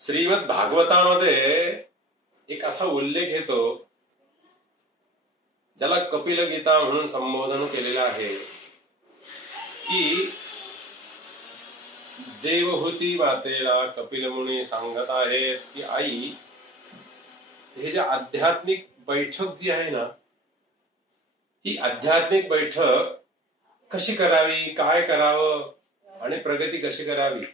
श्रीमद भागवतामध्ये एक असा उल्लेख येतो ज्याला कपिल गीता म्हणून संबोधन केलेलं आहे की देवहूती मातेला कपिल मुनी सांगत आहेत की आई, हे जे आध्यात्मिक बैठक जी आहे ना, ही आध्यात्मिक बैठक कशी करावी, काय करावं आणि प्रगती कशी करावी,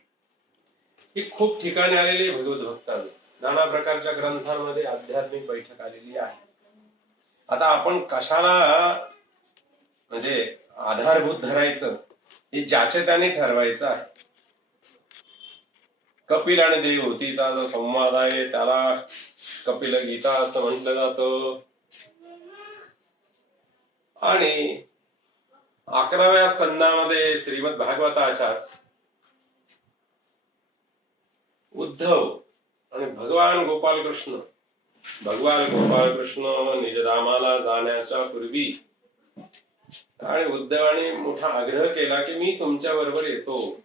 ही खूप ठिकाणी आलेली भगवत भक्तांनी नाना प्रकारच्या ग्रंथांमध्ये आध्यात्मिक बैठक आलेली आहे. आता आपण कशाला म्हणजे आधारभूत धरायचं हे ज्याचे त्याने ठरवायचं आहे. कपिल आणि देवहूतीचा जो संवाद आहे त्याला कपिल गीता असं म्हटलं जातं. आणि 11व्या स्कंदामध्ये श्रीमद भागवताच्याच उद्धव आणि भगवान गोपाल कृष्ण निजधामाला जाण्याच्या पूर्वी आणि उद्धवाने मोठा आग्रह केला की मी तुमच्या बरोबर येतो.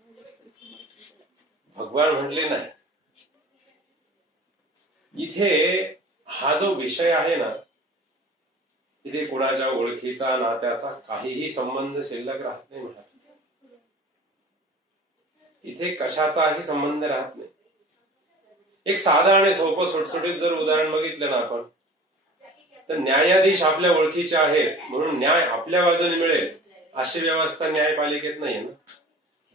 भगवान म्हटले नाही. इथे हा जो विषय आहे ना, इथे कुणाच्या ओळखीचा नात्याचा काहीही संबंध शिल्लक राहत नाही. इथे कशाचाही संबंध राहत नाही. एक साधा आणि सोपं सुटसुटीत जर उदाहरण बघितलं ना आपण, तर न्यायाधीश आपल्या ओळखीचे आहेत म्हणून न्याय आपल्या बाजूने मिळेल अशी व्यवस्था न्यायपालिकेत नाही ना.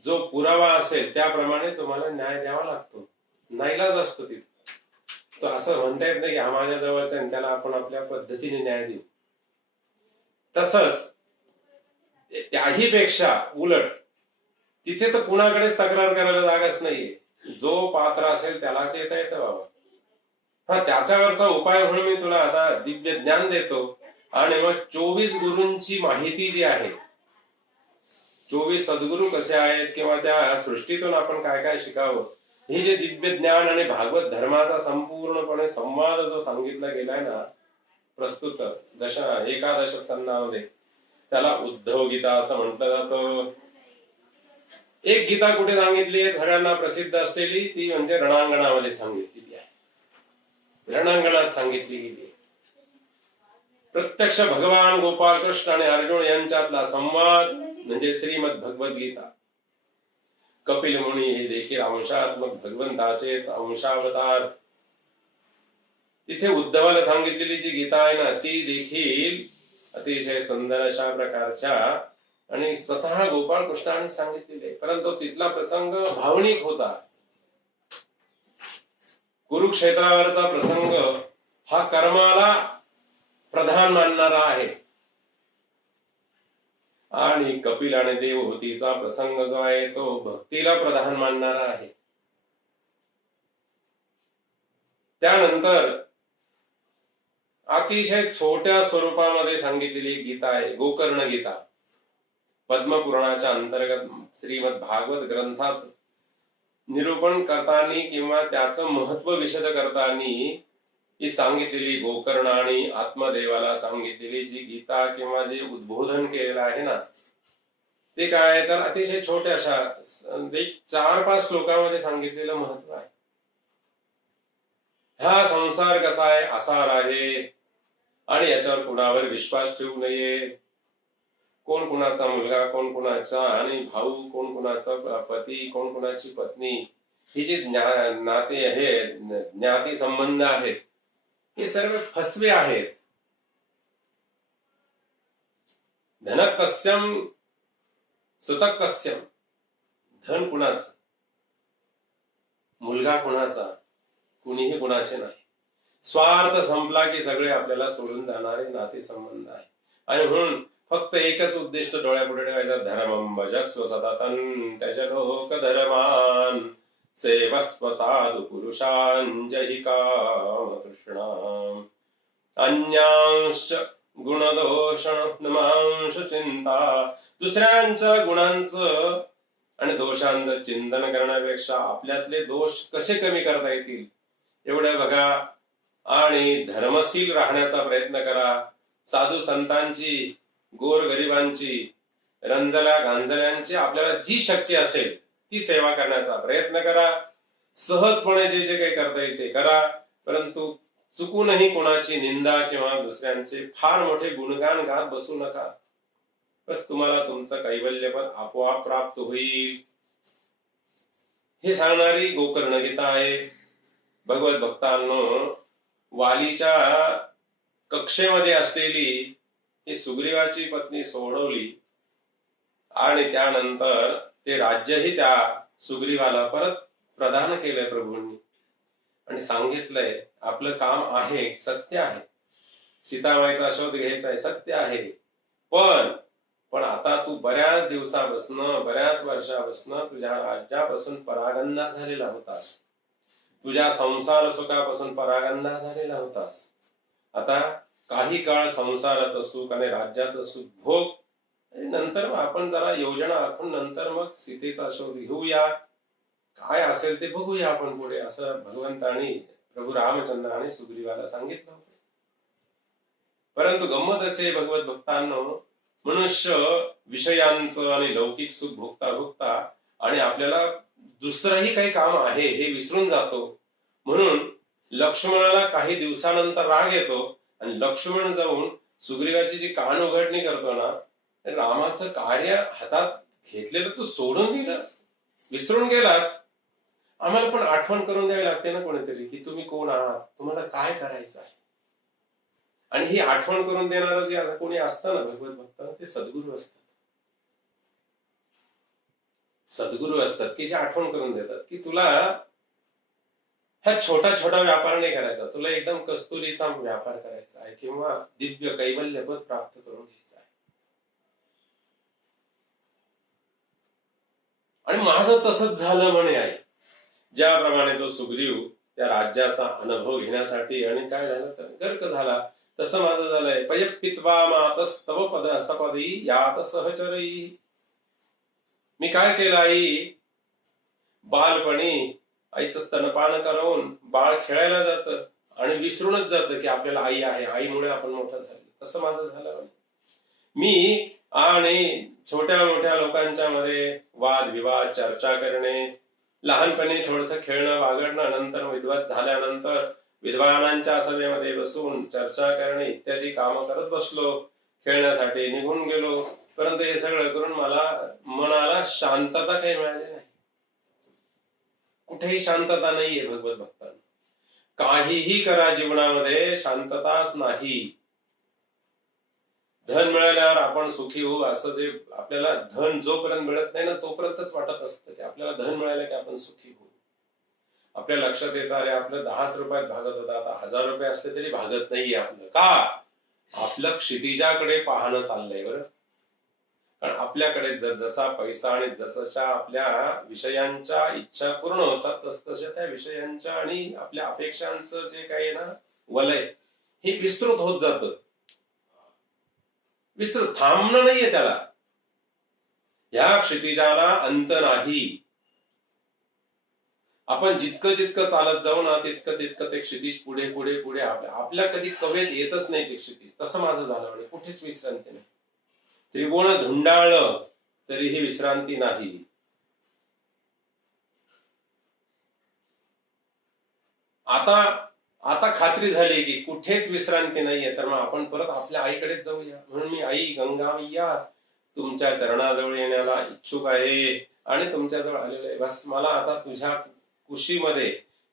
जो पुरावा असेल त्याप्रमाणे तुम्हाला न्याय द्यावा लागतो, नाईलाज असतो तिथे. तो असं म्हणता येत नाही की हा माझ्या जवळचा आहे त्याला आपण आपल्या पद्धतीने न्याय देऊ. तसंच त्याही पेक्षा उलट तिथे तर कुणाकडेच तक्रार करायला जागाच नाहीये. जो पात्र असेल त्यालाच येता येतं बाबा. हा, त्याच्यावरचा उपाय म्हणून मी तुला आता दिव्य ज्ञान देतो. आणि मग 24 गुरूंची माहिती जी आहे, 24 सद्गुरू कसे आहेत किंवा त्या सृष्टीतून आपण काय काय शिकावं, हे जे दिव्य ज्ञान आणि भागवत धर्माचा संपूर्णपणे संवाद जो सांगितला गेलाय ना प्रस्तुत 11 स्कंदामध्ये, त्याला उद्धव गीता असं म्हटलं जातं. एक गीता कुठे सांगितली आहे सगळ्यांना प्रसिद्ध असलेली, ती म्हणजे रणांगणामध्ये सांगितलेली आहे. रणांगणात सांगितली गेली. प्रत्यक्ष भगवान गोपाल कृष्ण आणि अर्जुन यांच्यातला संवाद म्हणजे श्रीमद भगवद्गीता. कपिल मुनी हे देखील अंशात्मक भगवंताचेच अंशावतार. तिथे उद्धवाला सांगितलेली जी गीता आहे ना, ती देखील अतिशय सुंदर अशा प्रकारच्या आणि स्वतः गोपाळ कृष्णाने सांगितलेले. परंतु तिथला प्रसंग भावनिक होता. कुरुक्षेत्रावरचा प्रसंग हा कर्माला प्रधान मानणारा आहे आणि कपिल आणि देवहूतीचा प्रसंग जो आहे तो भक्तीला प्रधान मानणारा आहे. त्यानंतर अतिशय छोट्या स्वरूपामध्ये सांगितलेली गीता आहे गोकर्ण गीता. पद्मपुराणाच्या अंतर्गत श्रीमद भागवत ग्रंथाचं निरूपण करताना किंवा त्याचं महत्व विशद करताना ही सांगितलेली गोकर्ण आणि आत्मदेवाला सांगितलेली जी गीता किंवा जे उद्बोधन केलेलं आहे ना, ते काय आहे तर अतिशय छोट्याशा 4-5 श्लोकामध्ये सांगितलेलं महत्व आहे. हा संसार कसा आहे, असार आहे आणि याच्यावर कुणावर विश्वास ठेवू नये. कोण कुणाचा मुलगा, कोण कुणाचा आणि भाऊ, कोण कुणाचा पती, कोण कुणाची पत्नी, ही जी नाते आहे, ज्ञाती संबंध आहेत, हे सर्व फसवे आहेत. धनक कस्यम सुतक कस्यम. धन कुणाचं, मुलगा कुणाचा, कुणीही कुणाचे नाही. स्वार्थ संपला की सगळे आपल्याला सोडून जाणारे नाते संबंध आहे. आणि म्हणून फक्त एकच उद्दिष्ट डोळ्यापुढे ठेवायचं, धर्मं भजस्व सततं त्यज लोक धर्मान सेवस्व साधु पुरुषांजहि काम तृष्णाम अन्यांश्च गुणदोष नमांश चिंता. दुसऱ्यांच्या गुणांचं आणि दोषांचं चिंतन करण्यापेक्षा आपल्यातले दोष कसे कमी करता येतील एवढं बघा आणि धर्मशील राहण्याचा प्रयत्न करा. साधू संतांची, गोरगरिबांची, रंजल्या गांजल्यांची आपल्याला जी शक्य असेल ती सेवा करण्याचा प्रयत्न करा. सहजपणे जे जे काही करता येईल ते करा, परंतु चुकूनही कोणाची निंदा किंवा दुसऱ्यांचे फार मोठे गुणगान गात बसू नका. बस तुम्हाला तुमचं कैवल्य पण आपोआप प्राप्त होईल. हे सांगणारी गोकर्ण गीता आहे. भगवत भक्तांनो, वालीच्या कक्षेमध्ये असलेली ही सुग्रीवाची पत्नी सोडवली आणि त्यानंतर ते राज्यही त्या सुग्रीवाला परत प्रदान केलंय प्रभूंनी आणि सांगितलंय आपलं काम आहे, सत्य आहे, सीताबाईचा शोध घ्यायचा आहे, सत्य आहे, पण आता तू बऱ्याच दिवसापासून, बऱ्याच वर्षापासून तुझ्या राज्यापासून परागंदा झालेला होतास, तुझ्या संसार सुखापासून परागंदा झालेला होतास. आता काही काळ संसाराचं सुख आणि राज्याचं सुख भोग, नंतर आपण जरा योजना आखून नंतर मग सीतेचा शोध घेऊया, काय असेल ते बघूया आपण पुढे, असं भगवंतानी प्रभू रामचंद्राने सुग्रीवाला सांगितलं होतं. परंतु गंमत असे भगवत भक्तांनो, मनुष्य विषयांचं आणि लौकिक सुख भोगता भोगता आणि आपल्याला दुसरंही काही काम आहे हे विसरून जातो. म्हणून लक्ष्मणाला काही दिवसानंतर राग येतो आणि लक्ष्मण जाऊन सुग्रीवाची जी कान उघडणी करतो ना, रामाचं कार्य हातात घेतलेलं तू सोडून दिलास, विसरून गेलास. आम्हाला पण आठवण करून द्यावी लागते ना कोणीतरी, की तुम्ही कोण आहात, तुम्हाला काय करायचं आहे. आणि ही आठवण करून देणारं जे कोणी असतं ना भगवत भक्त, ते सद्गुरू असतात. सद्गुरू असतात की जे आठवण करून देतात की तुला हा छोटा छोटा व्यापार नाही करायचा, तुला एकदम कस्तुरीचा व्यापार करायचा आहे किंवा दिव्य कैवल्य पद प्राप्त करून घ्यायचं आहे. आणि माझं तसंच झालं म्हणे आहे. ज्याप्रमाणे तो सुग्रीव त्या राज्याचा अनुभव घेण्यासाठी आणि काय झालं तर गर्क झाला, तसं माझं झालंय. पयपित्वा मातस्तव पद सपदी यात सहचरई. मी काय केलं आई, बालपणी आईचं स्तनपान करून बाळ खेळायला जातं आणि विसरूनच जातं की आपल्याला आई आहे, आईमुळे आपण मोठं झालं. तसं माझं झालं. मी आणि छोट्या मोठ्या लोकांच्या मध्ये वाद विवाद चर्चा करणे, लहानपणी थोडंसं खेळणं वागडणं, नंतर विद्वत झाल्यानंतर विद्वानांच्या सभेमध्ये बसून चर्चा करणे इत्यादी कामं करत बसलो, खेळण्यासाठी निघून गेलो. परंतु हे सगळं करून मला मनाला शांतता काही मिळाली नाही. कुठेही शांतता नाहीये भगवत भक्तांना. काहीही करा जीवनामध्ये शांतताच नाही. धन मिळाल्यावर आपण सुखी होऊ असं जे आपल्याला धन जोपर्यंत मिळत नाही ना तोपर्यंतच वाटत असतं की आपल्याला धन मिळालं की आपण सुखी होऊ. आपल्या लक्षात येतं अरे आपलं 10 रुपयात भागत होता, आता 1000 रुपये असले तरी भागत नाहीये आपलं. का? आपलं क्षितिजाकडे पाहणं चाललंय बरं. कारण आपल्याकडे जसा पैसा आणि जसच्या आपल्या विषयांच्या इच्छा पूर्ण होतात तसतशा त्या विषयांच्या आणि आपल्या अपेक्षांचं जे काही ना वलय हे विस्तृत होत जातं. विस्तृत थांबणं नाहीये त्याला. या क्षितिजाला अंत नाही. आपण जितकं जितकं चालत जाऊ ना तितकं तितकं ते क्षितिज पुढे पुढे पुढे आपल्या कधी कवेत येतच नाही ते क्षितिज. तसं माझं झालं आणि कुठेच विश्रांती नाही. त्रिकोण धुंडाळलं तरीही विश्रांती नाही. आता आता खात्री झाली की कुठेच विश्रांती नाहीये, तर मग आपण परत आपल्या आईकडेच जाऊया. म्हणून मी आई गंगा मैया तुमच्या चरणाजवळ येण्याला इच्छुक आहे आणि तुमच्याजवळ आलेलो आहे. बस मला आता तुझ्या कुशीमध्ये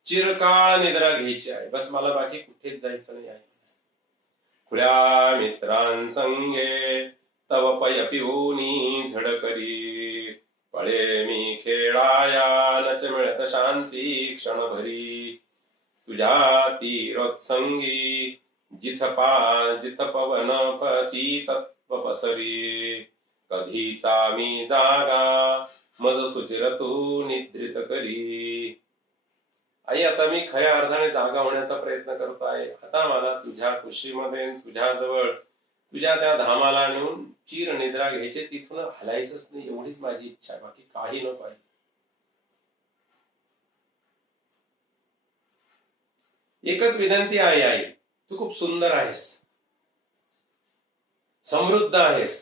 चिरकाळ निद्रा घ्यायची आहे. बस मला बाकी कुठेच जायचं नाही आहे. खुल्या मित्रांसंगे तव पय पिऊनी झडकरी, पळे मी खेळाया नच मिळत शांती क्षणभरी, तुझ्या तीरोत्संगी जिथ पवन फसी तत्व पसरी, कधीचा मी जागा मज सुचिर तू निद्रित करी. आई आता मी खऱ्या अर्थाने जागा होण्याचा प्रयत्न करतो आहे. आता मला तुझ्या कुशीमध्ये तुझ्याजवळ तुझ्या त्या धामाला नेऊन चिर निद्रा घ्यायची, तिथून हलायचंच नाही एवढीच माझी इच्छा आहे, बाकी काही नको आहे. एकच विनंती आहे आई, तू खूप सुंदर आहेस, समृद्ध आहेस.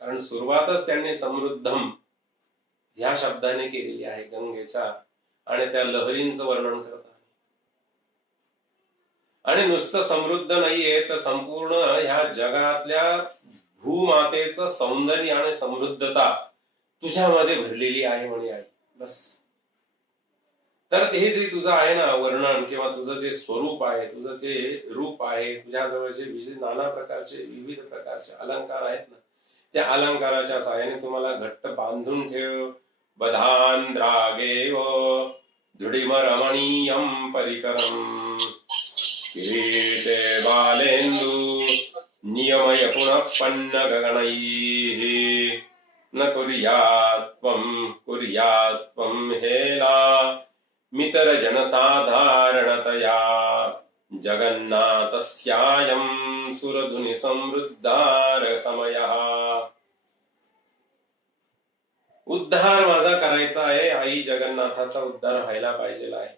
कारण सुरुवातच त्यांनी समृद्धम ह्या शब्दाने केलेली आहे. गंगेच्या आणि त्या लहरींचं वर्णन करत आहे. आणि नुसतं समृद्ध नाहीये, तर संपूर्ण ह्या जगातल्या भूमातेचं सौंदर्य आणि समृद्धता तुझ्यामध्ये भरलेली आहे म्हणे आई. बस. तर हे जे तुझं आहे ना वर्णन, किंवा तुझं जे स्वरूप आहे, तुझं जे रूप आहे, तुझ्याजवळ जे नाना प्रकारचे विविध प्रकारचे अलंकार आहेत ना, त्या अलंकाराच्या सहाय्याने तुम्हाला घट्ट बांधून ठेव. बधांद्रागेव धुडिमरमणीयं परिकरम् किरीटे बालेन्दु नियमय पुनः पन्न गगनैः न कुर्यास्त्वं हेला मितर जनसाधारणतया जगन्नाथस्यायं सुरधुनि समृद्धार समयः. उद्धार माझा करायचा आहे आई, जगन्नाथाचा उद्धार व्हायला पाहिजे आहे.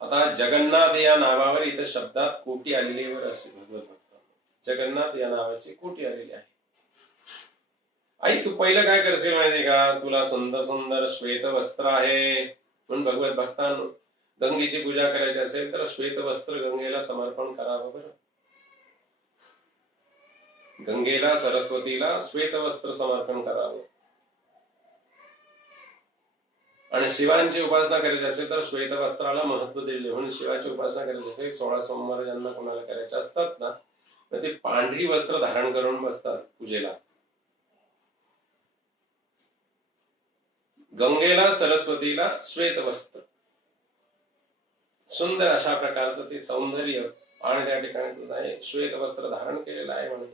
आता जगन्नाथ या नावावर इथं शब्दात कोटी आलेली वर असे भगवत भक्त, जगन्नाथ या नावाची कोटी आलेली आहे. आई तू पहिलं काय करशील माहितीये का, तुला सुंदर सुंदर श्वेत वस्त्र आहे म्हणून भगवत भक्तांनो, गंगेची पूजा करायची असेल तर श्वेत वस्त्र गंगेला समर्पण करावं. बरं, गंगेला सरस्वतीला श्वेत वस्त्र समर्पण करावं. आणि शिवांची उपासना करायची असेल तर श्वेत वस्त्राला महत्व दिले. म्हणून शिवाची उपासना करायची असेल, 16 सोमवार ज्यांना कोणाला करायचे असतात ना, तर ते पांढरी वस्त्र धारण करून बसतात पूजेला. गंगेला सरस्वतीला श्वेत वस्त्र, सुंदर अशा प्रकारचं ते सौंदर्य, आणि त्या ठिकाणी तुझं आहे श्वेत वस्त्र धारण केलेलं आहे म्हणे.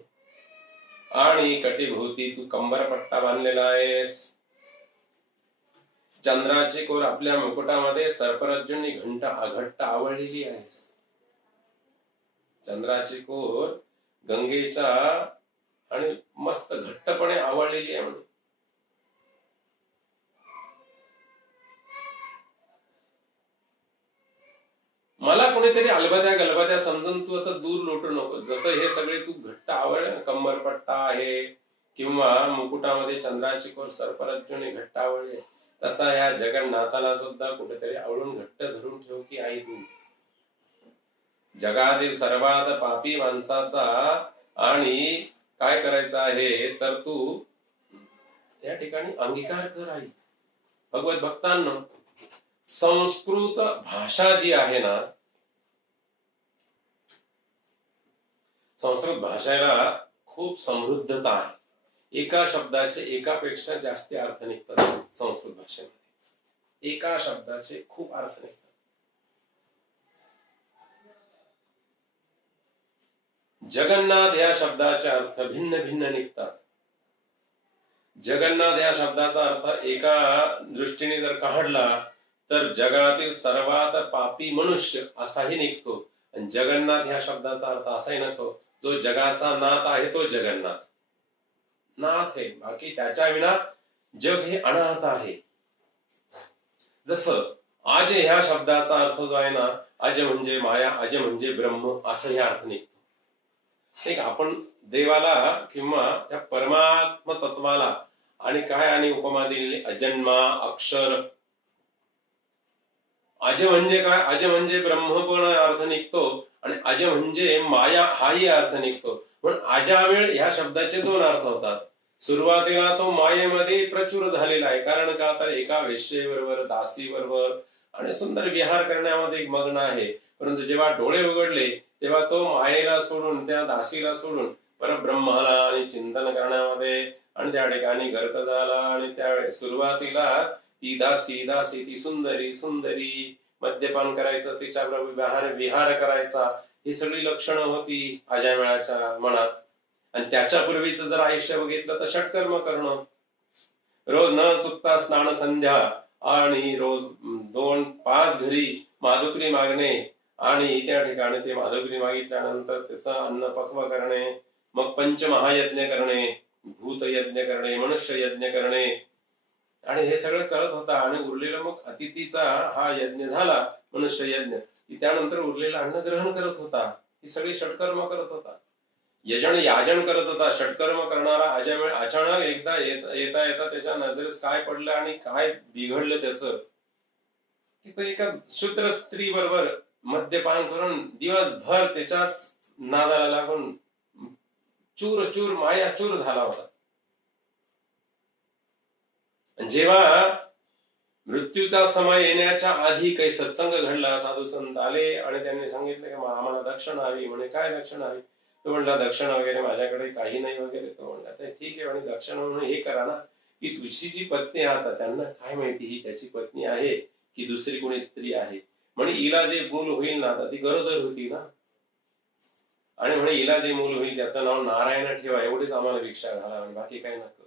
आणि कटिभोवती तू कंबरपट्टा बांधलेला आहेस. चंद्राची कोर आपल्या मुकुटामध्ये सर्परज्जूंनी घट्ट आवळलेली आहेस. चंद्राची कोर गंगेच्या आणि मस्त घट्टपणे आवळलेली आहे म्हणून. मला कोणीतरी अलबद्या गलबद्या समजून तू आता दूर लोटू नको. जसं हे सगळे तू घट्ट आवळ, कंबरपट्टा आहे किंवा मुकुटामध्ये चंद्राची कोर सर्परज्जूने घट्ट आवळले, तसा ह्या जगन्नाथाला सुद्धा कुठेतरी आवळून घट्ट धरून ठेव की आई तू. जगातील सर्वात पापी माणसाचा आणि काय करायचं आहे तर तू या ठिकाणी अंगीकार कर आई. भगवत भक्तांनो, संस्कृत भाषा जी आहे ना, संस्कृत भाषेला खूप समृद्धता आहे. एका शब्दाचे एकापेक्षा जास्त अर्थ निघतात संस्कृत भाषेमध्ये. एका शब्दाचे खूप अर्थ निघतात. जगन्नाथ या शब्दाचे अर्थ भिन्न भिन्न निघतात. जगन्नाथ या शब्दाचा अर्थ एका दृष्टीने जर काढला तर जगातील सर्वात पापी मनुष्य असाही निघतो. आणि जगन्नाथ ह्या शब्दाचा अर्थ असाही नसतो, जो जगाचा नाथ आहे तो जगन्नाथ. नाथ आहे, बाकी त्याच्या विना जग हे अनाथ आहे. जसं आज ह्या शब्दाचा अर्थ जो आहे ना, अज म्हणजे माया, अज म्हणजे ब्रह्म, असं हे अर्थ निघतो. ठीक, आपण देवाला किंवा त्या परमात्म तत्वाला आणि काय आणि उपमा दिलेली, अजन्मा, अक्षर. अज म्हणजे काय, अज म्हणजे ब्रह्म पण अर्थ निघतो, आणि अज म्हणजे माया हाही अर्थ निघतो. पण अजामिळ ह्या शब्दाचे दोन अर्थ होतात. सुरुवातीला तो मायेमध्ये प्रचुर झालेला आहे, कारण का तर एका वेश्येबरोबर, दासीबरोबर आणि सुंदर विहार करण्यामध्ये मग्न आहे. परंतु जेव्हा डोळे उघडले तेव्हा तो मायेला सोडून, त्या दासीला सोडून परब्रह्माला आणि चिंतन करण्यामध्ये आणि त्या ठिकाणी गर्क झाला. आणि त्यावेळेस सुरुवातीला ती दासी ती सुंदरी मद्यपान करायचं, तिच्याबरोबर विहार करायचा, ही सगळी लक्षणं होती अजामिळाच्या मनात. आणि त्याच्यापूर्वीच जर आयुष्य बघितलं तर षटकर्म करणं, रोज न चुकता स्नान संध्या, आणि रोज 2-5 घरी माधुकरी मागणे, आणि त्या ठिकाणी ते माधुकरी मागितल्यानंतर त्याचं अन्न पक्व करणे, मग पंचमहायज्ञ करणे, भूतयज्ञ करणे, मनुष्य यज्ञ करणे, आणि हे सगळं करत होता. आणि उरलेलं मग अतिथीचा हा यज्ञ झाला, मनुष्य यज्ञ, त्यानंतर उरलेलं अन्न ग्रहण करत होता. ही सगळी षटकर्म करत होता. यजन याजन करत होता, षटकर्म करणारा अचानक एकदा येता येता त्याच्या नजरेस काय पडलं आणि काय बिघडलं त्याचं, की तो एका शूद्र स्त्री बरोबर मद्यपान करून दिवसभर त्याच्याच नादाला लागून चूर चूर माया चूर झाला होता. जेव्हा मृत्यूचा समय येण्याच्या आधी काही सत्संग घडला, साधू संत आले आणि त्यांनी सांगितलं की आम्हाला दक्षिणा हवी. म्हणे काय दक्षिणा हवी? तो म्हणला दक्षिणा वगैरे माझ्याकडे काही नाही वगैरे. तो म्हणला ठीक आहे. आणि दक्षिणा म्हणून हे करा ना की तुझी जी पत्नी आता, त्यांना काय माहिती ही त्याची पत्नी आहे की दुसरी कोणी स्त्री आहे. म्हणे हिला जे मूल होईल ना, आता ती गरोदर होती ना, आणि म्हणे हिला जे मूल होईल त्याचं नाव नारायण ठेवा, एवढीच आम्हाला भिक्षा घाला, बाकी काही नको.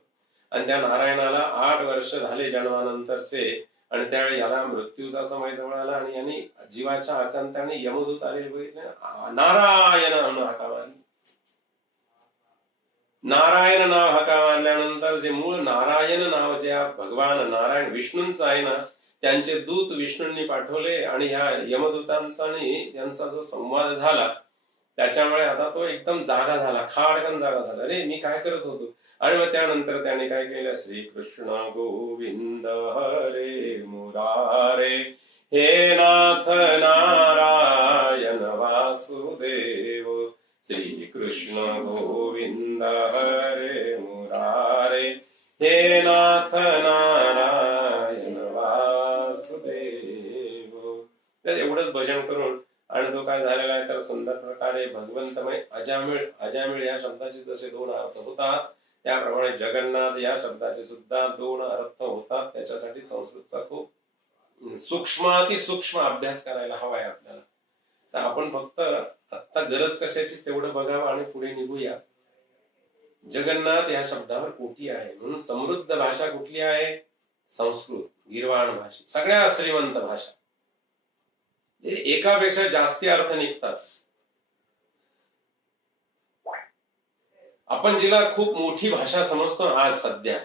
आणि त्या नारायणाला 8 वर्ष झाले जन्मानंतरचे, आणि त्यावेळी याला मृत्यूचा समय जवळ आला आणि यांनी जीवाच्या आकांताने यमदूत आलेले बघितले, नारायण म्हणून हाका मारली. नारायण नाव हाका मारल्यानंतर जे मूळ नारायण नाव ज्या भगवान नारायण विष्णूंचं आहे ना, त्यांचे दूत विष्णूंनी पाठवले आणि ह्या यमदूतांचा आणि त्यांचा जो संवाद झाला त्याच्यामुळे आता तो एकदम जागा झाला, खाडकन जागा झाला. अरे मी काय करत होतो. आणि मग त्यानंतर त्याने काय केलं, श्रीकृष्ण गोविंद हरे मुरारे, हे नाथ नारायण वासुदेव, श्रीकृष्ण गोविंद हरे मुरारे, हे नाथ नारायण वासुदेव. एवढंच भजन करून आणि तो काय झालेला आहे तर सुंदर प्रकारे भगवंतमय अजामिळ, अजामिळ या शब्दाचे जसे 2 अर्थ होतात त्याप्रमाणे जगन्नाथ या शब्दाचे सुद्धा 2 अर्थ होतात. त्याच्यासाठी संस्कृतचा खूप सूक्ष्म अभ्यास करायला हवाय आपल्याला. तर आपण फक्त आत्ता गरज कशाची तेवढं बघावं आणि पुढे निघूया. जगन्नाथ या शब्दावर कोटी आहे, म्हणून समृद्ध भाषा कुठली आहे? संस्कृत, गिरवाण भाषा, सगळ्या श्रीमंत भाषा. एकापेक्षा जास्ती अर्थ निघतात. आपण जिला खूप मोठी भाषा समजतो आज सध्या,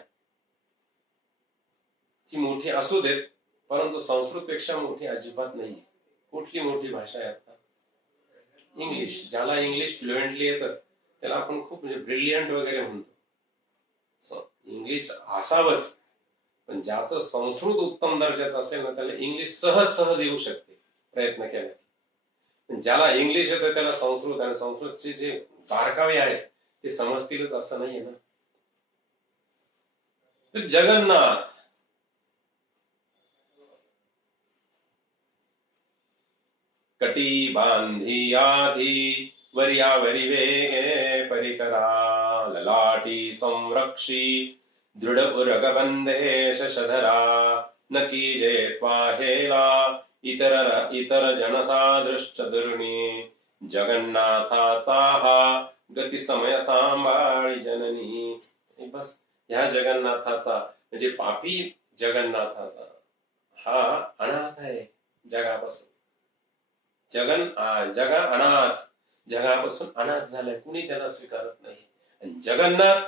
ती मोठी असू देत, परंतु संस्कृत पेक्षा मोठी अजिबात नाही. कुठली मोठी भाषा आहे आता? इंग्लिश. ज्याला इंग्लिश फ्लुएंटली येतं त्याला आपण खूप म्हणजे ब्रिलियंट वगैरे म्हणतो. इंग्लिश असावंच, पण ज्याचं संस्कृत उत्तम दर्जाचं असेल ना त्याला इंग्लिश सहज येऊ शकते प्रयत्न केला. ज्याला इंग्लिश येतं त्याला संस्कृत आणि संस्कृतचे जे बारकावे आहेत ते समजतीलच असं नाहीये ना. तर जगन्नाथ कटी बांधी आधी वर्यावरी वेगे परिकरा, ललाटी संरक्षी दृढ उरगबंधे शशधरा, नकी जे त्वाहेला इतर जनसादृश्च दुर्णी, जगन्नाथाचा हा गती समय सांभाळी जननी. बस ह्या जगन्नाथाचा म्हणजे पापी जगन्नाथाचा हा अनाथ आहे जगापासून. जगा अनाथ, जगापासून अनाथ झालाय, कुणी त्याला स्वीकारत नाही. जगन्नाथ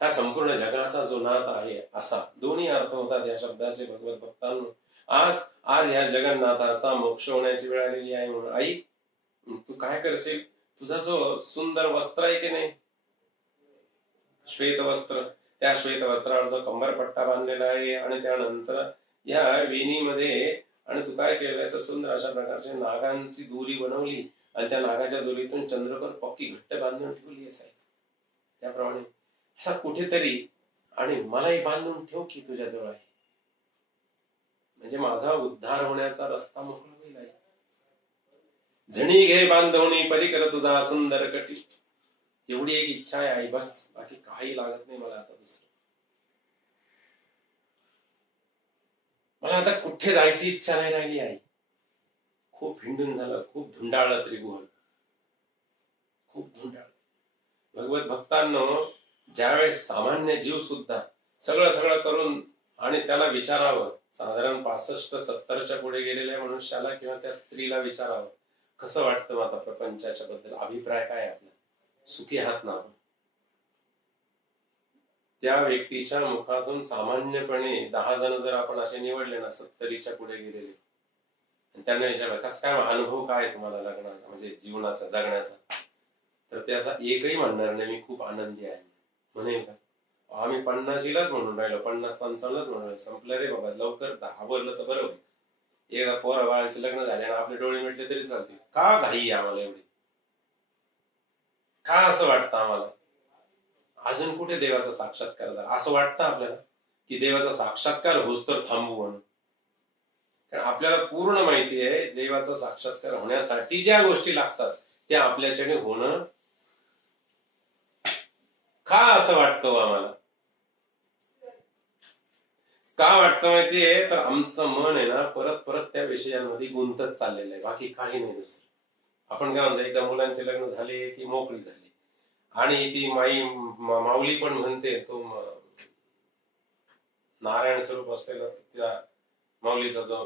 हा संपूर्ण जगाचा जो नाथ आहे, असा दोन्ही अर्थ होतात या शब्दाचे भगवत भक्तांनो. आज ह्या जगन्नाथाचा मोक्ष होण्याची वेळ आलेली आहे. म्हणून आई तू काय करशील, तुझा जो सुंदर वस्त्र आहे की नाही, श्वेत वस्त्र, त्या श्वेत वस्त्रावर जो कंबरपट्टा बांधलेला आहे आणि त्यानंतर या वेणीमध्ये आणि तू काय केलंय तर सुंदर अशा प्रकारची नागांची दोरी बनवली आणि त्या नागाच्या दोरीतून चंद्रकर पक्की घट्ट बांधून ठेवली आहे. त्याप्रमाणे असा कुठेतरी आणि मलाही बांधून ठेव की तुझ्या जवळ आहे, म्हणजे माझा उद्धार होण्याचा रस्ता मोकळा होईल. आहे झणी घे बांधवणी परिकर तुझा सुंदर कटी, एवढी एक इच्छा आहे आई, बस बाकी काही लागत नाही मला आता दुसरं. मला आता कुठे जायची इच्छा नाही राहिली आई. खूप हिंडून झालं, खूप धुंडाळलं त्रिभुवन, खूप धुंडाळलं. भगवत भक्तांनो, ज्यावेळेस सामान्य जीव सुद्धा सगळं करून आणि त्याला विचारावं, साधारण 65-70च्या पुढे गेलेल्या मनुष्याला किंवा त्या स्त्रीला विचारावं कसं वाटतं आता प्रपंचाच्या बद्दल, अभिप्राय काय आपला, सुखी आहात ना आपण. त्या व्यक्तीच्या मुखातून सामान्यपणे 10 जण जर आपण असे निवडले ना 70च्या पुढे गेलेले, त्यांना विचारलं कसं काय अनुभव काय तुम्हाला लग्नाचा म्हणजे जीवनाचा जगण्याचा, तर त्याचा एकही म्हणणार नाही मी खूप आनंदी आहे म्हणेल का? आम्ही 50शीलाच म्हणून राहिलो, 50-55लाच म्हणून राहिलो. संपलं रे बाबा, लवकर आवरलं तर बरं होईल. एकदा पोरा बाळांचे लग्न झाले आणि आपले डोळे मिटले तरी चालतील. का घाई आहे आम्हाला एवढी? का असं वाटतं आम्हाला अजून कुठे देवाचा साक्षात्कार झाला? असं वाटतं आपल्याला की देवाचा साक्षात्कार होस तर थांबू म्हणून. कारण आपल्याला पूर्ण माहिती आहे देवाचा साक्षात्कार होण्यासाठी ज्या गोष्टी लागतात त्या आपल्याच्याने होणं. का असं वाटतं आम्हाला? का वाटतं माहितीये? तर आमचं मन आहे ना परत परत त्या विषयांमध्ये गुंतत चाललेलं आहे, बाकी काही नाही दुसरं. आपण काय म्हणतो, एकदा मुलांचे लग्न झाले की मोकळी झाली. आणि ती माऊली पण म्हणते, तो नारायण स्वरूप असलेला त्या माऊलीचा जो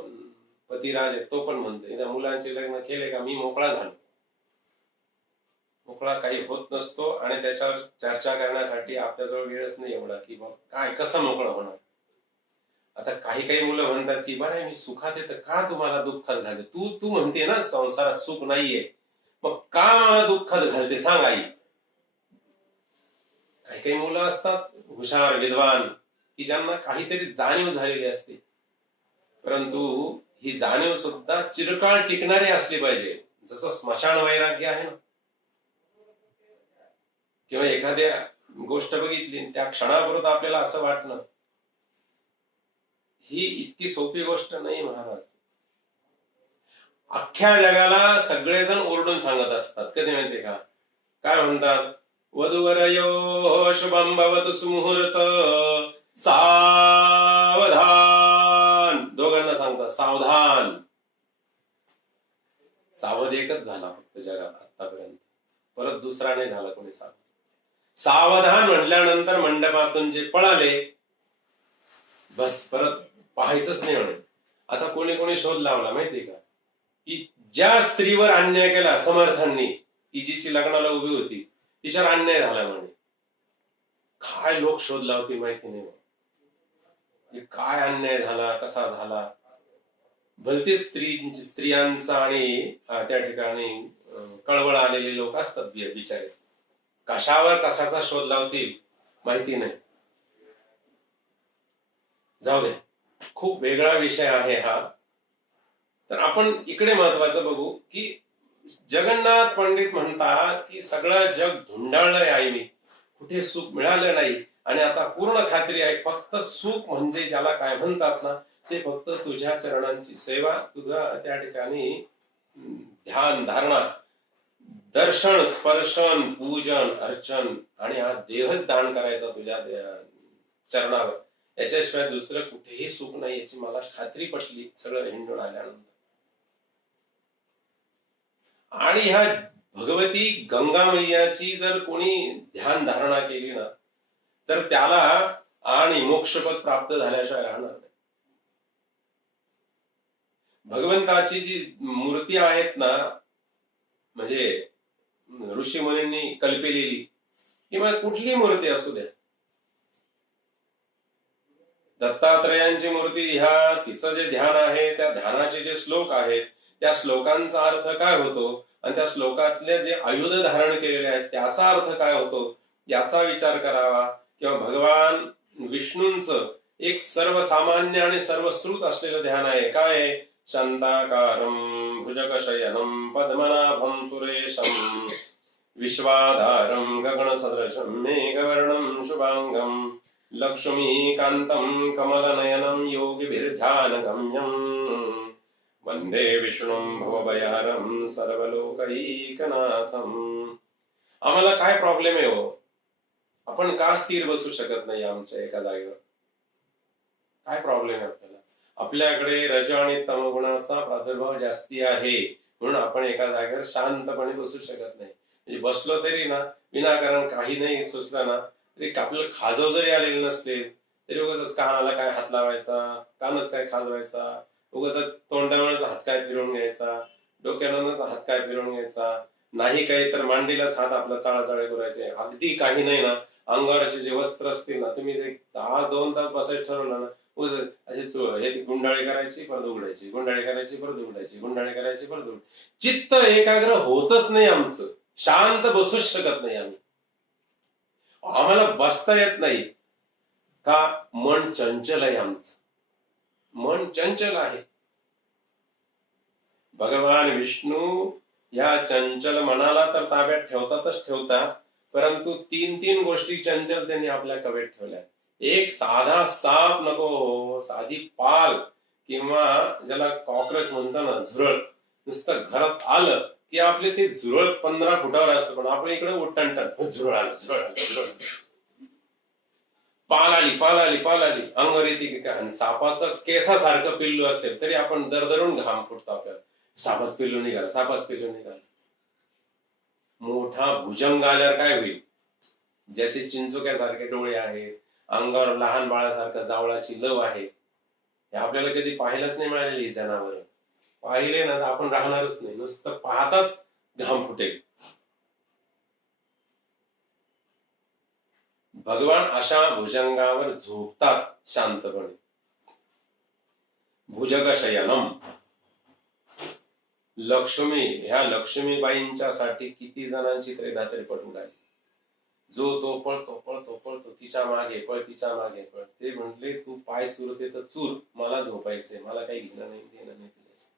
पतिराज आहे तो पण म्हणतो, एकदा मुलांचे लग्न केले का मी मोकळा झालो. मोकळा काही होत नसतो आणि त्याच्यावर चर्चा करण्यासाठी आपल्याजवळ वेळच नाही एवढा की मग काय कसं मोकळं होणार. आता काही काही मुलं म्हणतात की बरं मी सुखात येतं का तुम्हाला दुःखात घालते? तू तू म्हणते ना संसारात सुख नाहीये, मग का मला दुःखात घालते सांग आई. काही काही मुलं असतात हुशार विद्वान की ज्यांना काहीतरी जाणीव झालेली असते, परंतु ही जाणीव सुद्धा चिरकाळ टिकणारी असली पाहिजे. जसं स्मशान वैराग्य आहे ना, किंवा एखाद्या गोष्ट बघितली त्या क्षणापुरत आपल्याला असं वाटणं, ही इतकी सोपी गोष्ट नाही महाराज. अख्ख्या जगाला सगळेजण ओरडून सांगत असतात, कधी माहितीये का? काय म्हणतात? वधूवरयो शुभम भवतु सुमुहूर्त सावधान. दोघांना सांगतात सावधान. सावध एकच झाला फक्त जगात आतापर्यंत, परत दुसरा नाही झाला कोणी सावध. सावधान म्हटल्यानंतर मंडपातून जे पळाले बस परत पाहायचंच नाही म्हणे. आता कोणी कोणी शोध लावला माहितीये का की ज्या स्त्रीवर अन्याय केला समर्थांनी, ती जिची लग्नाला उभी होती तिच्यावर अन्याय झाला म्हणे. काय लोक शोध लावतील माहिती नाही, काय अन्याय झाला कसा झाला. भलते स्त्रियांचा आणि त्या ठिकाणी कळवळ आलेले लोक असतात बिचारे, कशावर कशाचा शोध लावतील माहिती नाही. जाऊ दे, खूप वेगळा विषय आहे हा. तर आपण इकडे महत्वाचं बघू की जगन्नाथ पंडित म्हणतात की सगळं जग धुंडाळलंय आई मी, कुठे सुख मिळालं नाही. आणि आता पूर्ण खात्री आहे फक्त सुख म्हणजे ज्याला काय म्हणतात ना ते फक्त तुझ्या चरणांची सेवा, तुझा त्या ठिकाणी ध्यान धारणा, दर्शन स्पर्शन पूजन अर्चन आणि हा देहच दान करायचा तुझ्या चरणावर. याच्याशिवाय दुसरं कुठेही सुख नाही याची मला खात्री पटली सगळं हिंडून आल्यानंतर. आणि ह्या भगवती गंगा मैयाची जर कोणी ध्यान धारणा केली ना तर त्याला आणि मोक्षपद प्राप्त झाल्याशिवाय राहणार नाही. भगवंताची जी मूर्ती आहेत ना, म्हणजे ऋषी मुनींनी कल्पिलेली किंवा कुठली मूर्ती असू द्या, दत्तात्रयांची मूर्ती ह्या तिचं जे ध्यान आहे त्या ध्यानाचे जे श्लोक आहेत त्या श्लोकांचा अर्थ काय होतो आणि त्या श्लोकातले जे आयुध धारण केलेले आहेत त्याचा अर्थ काय होतो याचा विचार करावा. किंवा भगवान विष्णूंचं एक सर्वसामान्य आणि सर्वश्रुत असलेलं ध्यान आहे. काय? शांताकारं भुजगशयनं पद्मनाभं सुरेशं विश्वाधारं गगनसदृशं मेघवर्णं शुभांगं लक्ष्मीकान्तं कमलनयनं योगिभिर्ध्यानगम्यं वंदे विष्णुं भवभयहरं सर्वलोकैकनाथं. आम्हाला काय प्रॉब्लेम आहे हो? आपण का स्थिर बसू शकत नाही आमच्या एका जागेवर? काय प्रॉब्लेम आहे आपल्याला? आपल्याकडे रज आणि तमगुणाचा प्रादुर्भाव जास्ती आहे म्हणून आपण एका जागेवर शांतपणे बसू शकत नाही. म्हणजे बसलो तरी ना विनाकारण काही नाही सुचलं ना तरी आपल्याला खाजव जरी आलेले नसले तरी उगाच कानाला काय हात लावायचा, कानच काय खाजवायचा, उगाच तोंडावरच हात काय फिरवून घ्यायचा, डोक्यावरच हात काय फिरवून घ्यायचा, नाही काही तर मांडीलाच हात आपला चाळाचाळे करायचे. अगदी काही नाही ना अंगावरचे जे वस्त्र असतील ना तुम्ही ते 2 तास बसायचं ठरवलं ना असे हे गुंडाळी करायची परत उघडायची, गुंडाळी करायची परत उघडायची, गुंडाळी करायची परत उघडायची. चित्त एकाग्र होतच नाही आमचं. शांत बसूच शकत नाही आम्ही. आम्हाला बसता येत नाही का? मन चंचल आहे आमचं, मन चंचल आहे. भगवान विष्णू या चंचल मनाला तर ताब्यात ठेवतातच ठेवतात, परंतु तीन तीन गोष्टी चंचल त्यांनी आपल्या कवेत ठेवल्या. एक साधा साप नको हो, साधी पाल किंवा ज्याला कॉकरोच म्हणतो ना, झुरळ, नुसतं घरात आलं की आपले ते झुरळ 15 फुटावर असतं, पण आपण इकडे उठणठण झुरळ आलं, झुरळ आलं, झुरळ आलं. पाल आली, पाल आली, पाल आली, अंगावर येते की काय. आणि सापाचं केसासारखं पिल्लू असेल तरी आपण दरदरून घाम फुटतो आपल्याला. सापाच पिल्लू निघाला, सापाच पिल्लू निघाला. मोठा भुजंग आल्यावर काय होईल? ज्याचे चिंचोक्यासारखे डोळे आहेत, अंगावर लहान बाळासारखं जावळाची लव आहे, हे आपल्याला कधी पाहायलाच नाही मिळालेली जनावर. पाहिले ना तर आपण राहणारच नाही, नुसतं पाहताच घाम फुटेल. भगवान अशा भुजंगावर झोपतात शांतपणे. भुजग शयनम. लक्ष्मी, ह्या लक्ष्मीबाईंच्या साठी किती जणांची त्रेधात्री पडून राहिली. जो तो पळतो पळतो पळतो, तिच्या मागे पळ, तिच्या मागे पळ. ते म्हटले तू पाय चुरते तर चूर, मला झोपायचंय, मला काही घेणं नाही देणं नाही तुझ्याशी.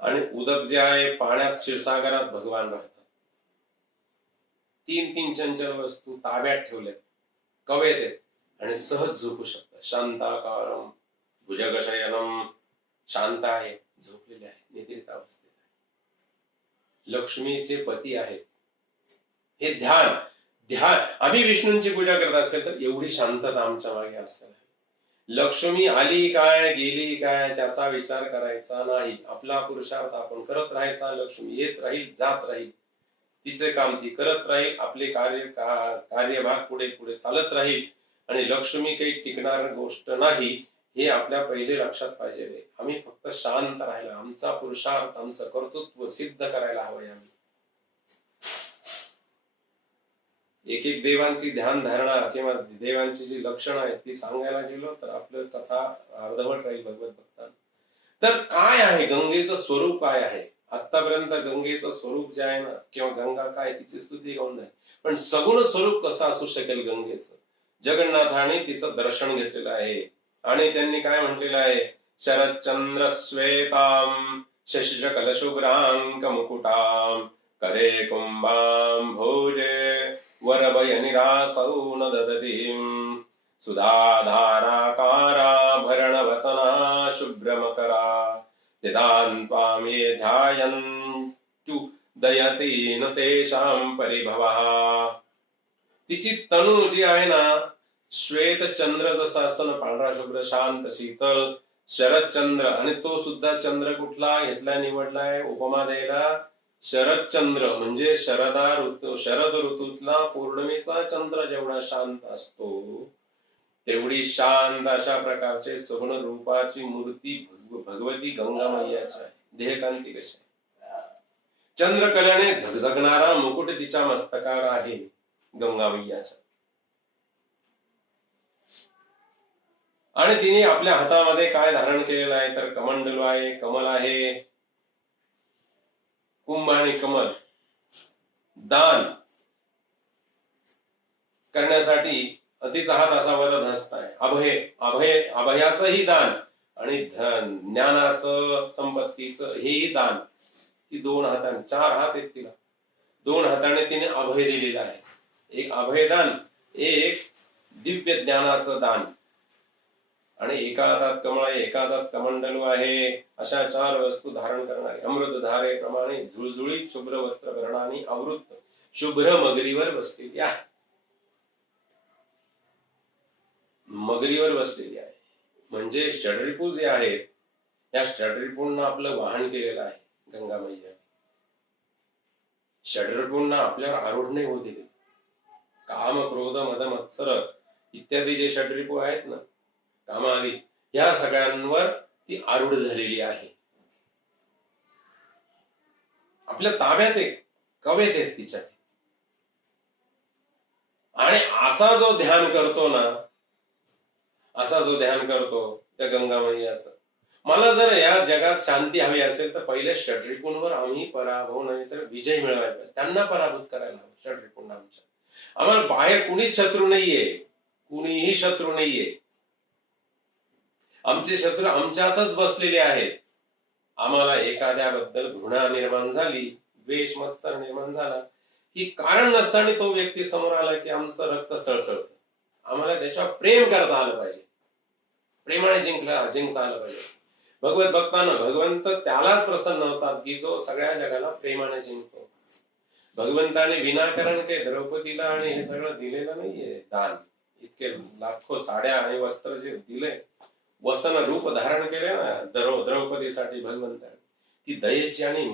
आणि उदक जे आहे पाण्यात, क्षीरसागरात भगवान राहतात. तीन तीन चंचल वस्तू ताब्यात ठेवल्या, कवेत आहेत आणि सहज झोपू शकतात. शांताकारम भुजगशयनम, शांत आहे, झोपलेले आहे, निद्रित अवस्थेत आहे. लक्ष्मीचे पती आहेत. हे ध्यान, ध्यान. आम्ही विष्णूंची पूजा करत असेल तर एवढी शांतता आमच्या मागे असेल. लक्ष्मी आली काय गेली काय त्याचा विचार करायचा नाही. आपला पुरुषार्थ आपण करत राहायचा. लक्ष्मी येत राहील, जात राहील, तिचे काम ती करत राहील, आपले कार्यभाग पुढे पुढे चालत राहील. आणि लक्ष्मी काही टिकणार गोष्ट नाही हे आपल्या पहिले लक्षात पाहिजे. आम्ही फक्त शांत राहायला, आमचा पुरुषार्थ, आमचं कर्तृत्व सिद्ध करायला हवंय. आम्ही एक एक देवांची ध्यान धारणा किंवा देवांची जी लक्षणं आहेत ती सांगायला गेलो तर आपलं कथा अर्धवट राहील भगवत भक्तांना. तर काय आहे गंगेचं स्वरूप, काय आहे? आतापर्यंत गंगेचं स्वरूप जे आहे ना, किंवा गंगा काय तिची स्तुती गाऊन नाही, पण सगुण स्वरूप कसं असू शकेल गंगेचं? जगन्नाथाने तिचं दर्शन घेतलेलं आहे आणि त्यांनी काय म्हटलेलं आहे? शरच्चंद्र श्वेताम शशिश कलशुभ्रांक मुकुटाम करे कुंभाम भोजे वरभय निरासौ न ददतीं सुधाधाराकाराभरण वसना शुभ्रमकरा तिदान्त्वां ये ध्यायन्तु दयति न तेषां परिभवः. तिची तनु जी आहे ना, श्वेत चंद्र जसा असतो ना, पांढरा शुभ्र शांत शीतल शरदचंद्र, आणि तो सुद्धा चंद्र कुठला घेतला निवडलाय उपमा द्यायला? शरदचंद्र म्हणजे शरद ऋतूतला पौर्णिमेचा चंद्र जेवढा शांत असतो तेवढी शांत अशा प्रकारचे सगुण रूपाची मूर्ती भगवती गंगा मैयाची आहे. देहकांती कशी आहे? चंद्रकलेने झगझगणारा मुकुट तिच्या मस्तकावर आहे गंगा मैयाच्या. आणि तिने आपल्या हातामध्ये काय धारण केलेलं आहे तर कमंडलू आहे, कमल आहे. कुंभ आणि कमल दान करण्यासाठी तिचा हात असा वरद हस्त आहे. अभयाचंही दान आणि ज्ञानाचं, संपत्तीचं हेही दान. ती दोन हाताने, 4 हात आहेत तिला, 2 हाताने तिने अभय दिलेलं आहे. एक अभयदान, एक दिव्य ज्ञानाचं दान. आणि एका हातात कमळ आहे, एका हातात कमंडलू आहे. अशा 4 वस्तू धारण करणारे अमृत धारेप्रमाणे झुळझुळीत शुभ्र वस्त्र भरणाने आवृत्त शुभ्र मगरीवर बसलेली आहे. मगरीवर बसलेली आहे म्हणजे षड्रिपू जे आहेत या षड्रिपूंना आपलं वाहन केलेलं आहे गंगा मैया. षड्रिपूंना आपल्यावर आरूढ नाही होऊ दिले. काम क्रोध मद मत्सर इत्यादी जे षड्रिपू आहेत ना, कामादी, या सगळ्यांवर ती आरूढ झालेली आहे. आपल्या ताब्यात एक कवेत आहेत तिच्या. आणि असा जो ध्यान करतो ना, असा जो ध्यान करतो त्या गंगा मैयाचं, मला जर या जगात शांती हवी असेल तर पहिले षड्रिपूंवर आम्ही पराभव नाही तर विजय मिळवायला पाहिजे. त्यांना पराभूत करायला हवं. षड्रिपूंना आमच्या आम्हाला बाहेर कुणीच शत्रू नाहीये, कुणीही शत्रू नाहीये. आमचे शत्रू आमच्यातच बसलेले आहेत. आम्हाला एखाद्याबद्दल घृणा निर्माण झाली, द्वेष मत्सर निर्माण झाला की कारण नसताना तो व्यक्ती समोर आला की आमचं रक्त सळसळतं. आम्हाला त्याच्यावर प्रेम करता आलं पाहिजे, प्रेमाने जिंकता आलं पाहिजे. भगवत भक्तांना भगवंत त्यालाच प्रसन्न होतात की जो सगळ्या जगाला प्रेमाने जिंकतो. भगवंताने विनाकारण काही द्रौपदीला आणि हे सगळं दिलेलं नाहीये दान. इतके लाखो साड्या आणि वस्त्र जे दिले, वस्त्रानं रूप धारण केले ना द्रौपदीसाठी भगवंताने, ती दयेची आणि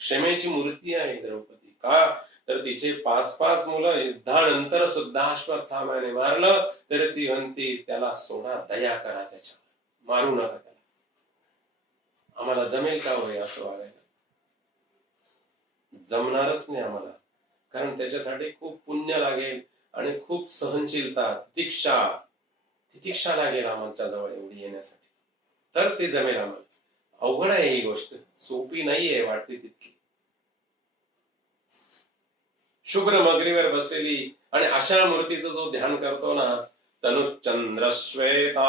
क्षमेची मूर्ती आहे द्रौपदी. का तर तिचे 5 मुलं युद्धानंतर सुद्धा अश्वत्थामाने मारलं तर ती म्हणती त्याला सोडा, दया करा त्याच्यावर, मारू नका त्याला. आम्हाला जमेल का होय असं वागायला? जमणारच नाही आम्हाला. कारण त्याच्यासाठी खूप पुण्य लागेल आणि खूप सहनशीलता, तितिक्षा लागेल आमच्या जवळ एवढी येण्यासाठी, तर ते जमेल आम्हाला. अवघड आहे ही गोष्ट, सोपी नाहीये वाटते तितकी. शुभ्र मगरीवर बसलेली आणि अशा मूर्तीचं जो ध्यान करतो ना, तनुचंद्रश्वेतां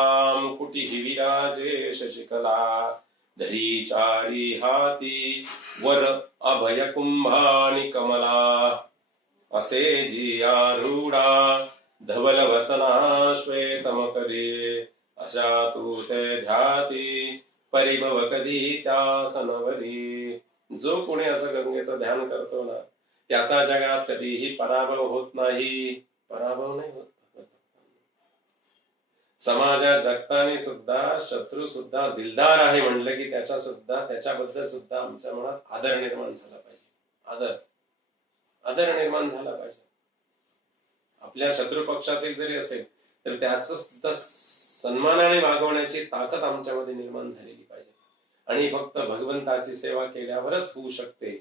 कुटिः विराजे शशिकला, धरी चारी हाती वर अभय कुंभानि कमला, असे जी आरूढा धवल वसना श्वेतमकरे, अशा तू ते ध्याती परिभव कधी त्या सनवरी. जो कोणी असं गंगेचं ध्यान करतो ना, त्याचा जगात कधीही पराभव होत नाही. पराभव नाही होत. समाजात जगताना सुद्धा शत्रू सुद्धा दिलदार आहे म्हणलं की त्याच्याबद्दल सुद्धा आमच्या मनात आदर निर्माण झाला पाहिजे. आदर निर्माण झाला पाहिजे. आपल्या शत्रू पक्षातील जरी असेल तर त्याचं सुद्धा सन्मानाने वागवण्याची ताकद आमच्यामध्ये निर्माण झालेली पाहिजे. आणि फक्त भगवंताची सेवा केल्यावरच होऊ शकते.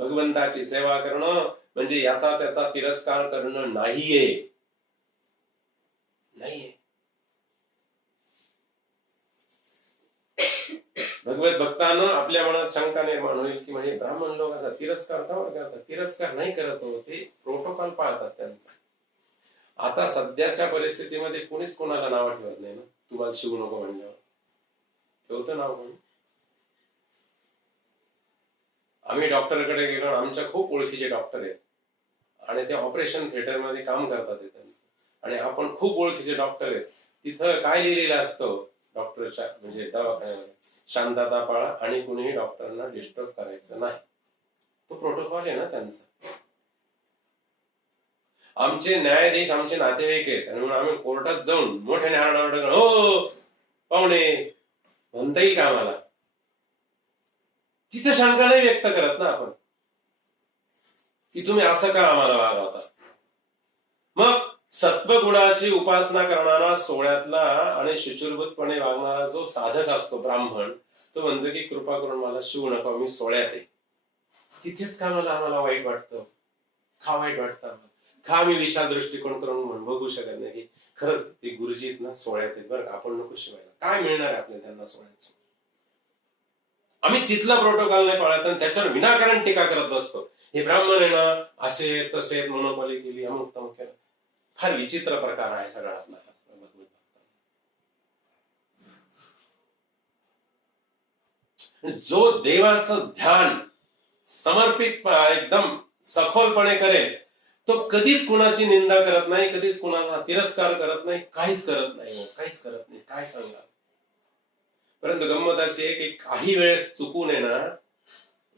भगवंताची सेवा करणं म्हणजे याचा त्याचा तिरस्कार करणं नाहीये. भगवत भक्तांना आपल्या मनात शंका निर्माण होईल की म्हणजे ब्राह्मण लोकांचा तिरस्कार का करतात? तिरस्कार नाही करत हो, ते प्रोटोकॉल पाळतात त्यांचा. आता सध्याच्या परिस्थितीमध्ये कोणीच कोणाला नाव ठेवत नाही ना. तुम्हाला शिवू नको म्हणल्यावर ठेवतं नाव कोणी? आम्ही डॉक्टरकडे गेलो, आमच्या खूप ओळखीचे डॉक्टर आहेत आणि ते ऑपरेशन थिएटर मध्ये काम करतात त्यांचं, आणि आपण खूप ओळखीचे डॉक्टर आहेत. तिथं काय लिहिलेलं असतं डॉक्टरच्या म्हणजे दवाखान्यामध्ये, शांतता पाळा आणि कुणीही डॉक्टरांना डिस्टर्ब करायचं नाही. तो प्रोटोकॉल आहे ना त्यांचा. आमचे न्यायाधीश आमचे नातेवाईक आहेत आणि म्हणून आम्ही कोर्टात जाऊन मोठ्याने आरडाओरडा करून हो पाहुणे म्हणता येईल का आम्हाला? तिथं शंका नाही व्यक्त करत ना आपण की तुम्ही असं का आम्हाला वागवता. मग सत्वगुणाची उपासना करणारा सोहळ्यातला आणि शुचिरभूतपणे वागणारा जो साधक असतो ब्राह्मण, तो म्हणतो की कृपा करून मला शिवू नका, मी सोहळ्यात आहे. तिथेच का आम्हाला वाईट वाटतं? का वाईट वाटतं? का मी विशाल दृष्टिकोन करून बघू शकत नाही की खरंच ते गुरुजी ना सोहळ्यात आहेत बरं, आपण नको शिवायला. काय मिळणार आहे आपल्याला त्यांना सोहळ्यात? आम्ही तिथला प्रोटोकॉल नाही पाळत आणि त्याच्यावर विनाकारण टीका करत बसतो. हे ब्राह्मण आहे ना असे तसे मनोबली केली, अमुक तमुक केलं. फार विचित्र प्रकार आहे सगळा आपला भगवत. जो देवाचं ध्यान समर्पित एकदम सखोलपणे करेल तो कधीच कुणाची निंदा करत नाही, कधीच कुणाला तिरस्कार करत नाही, काहीच करत नाही. काय सांगा. परंतु गंमत अशी आहे की काही वेळेस चुकून आहे ना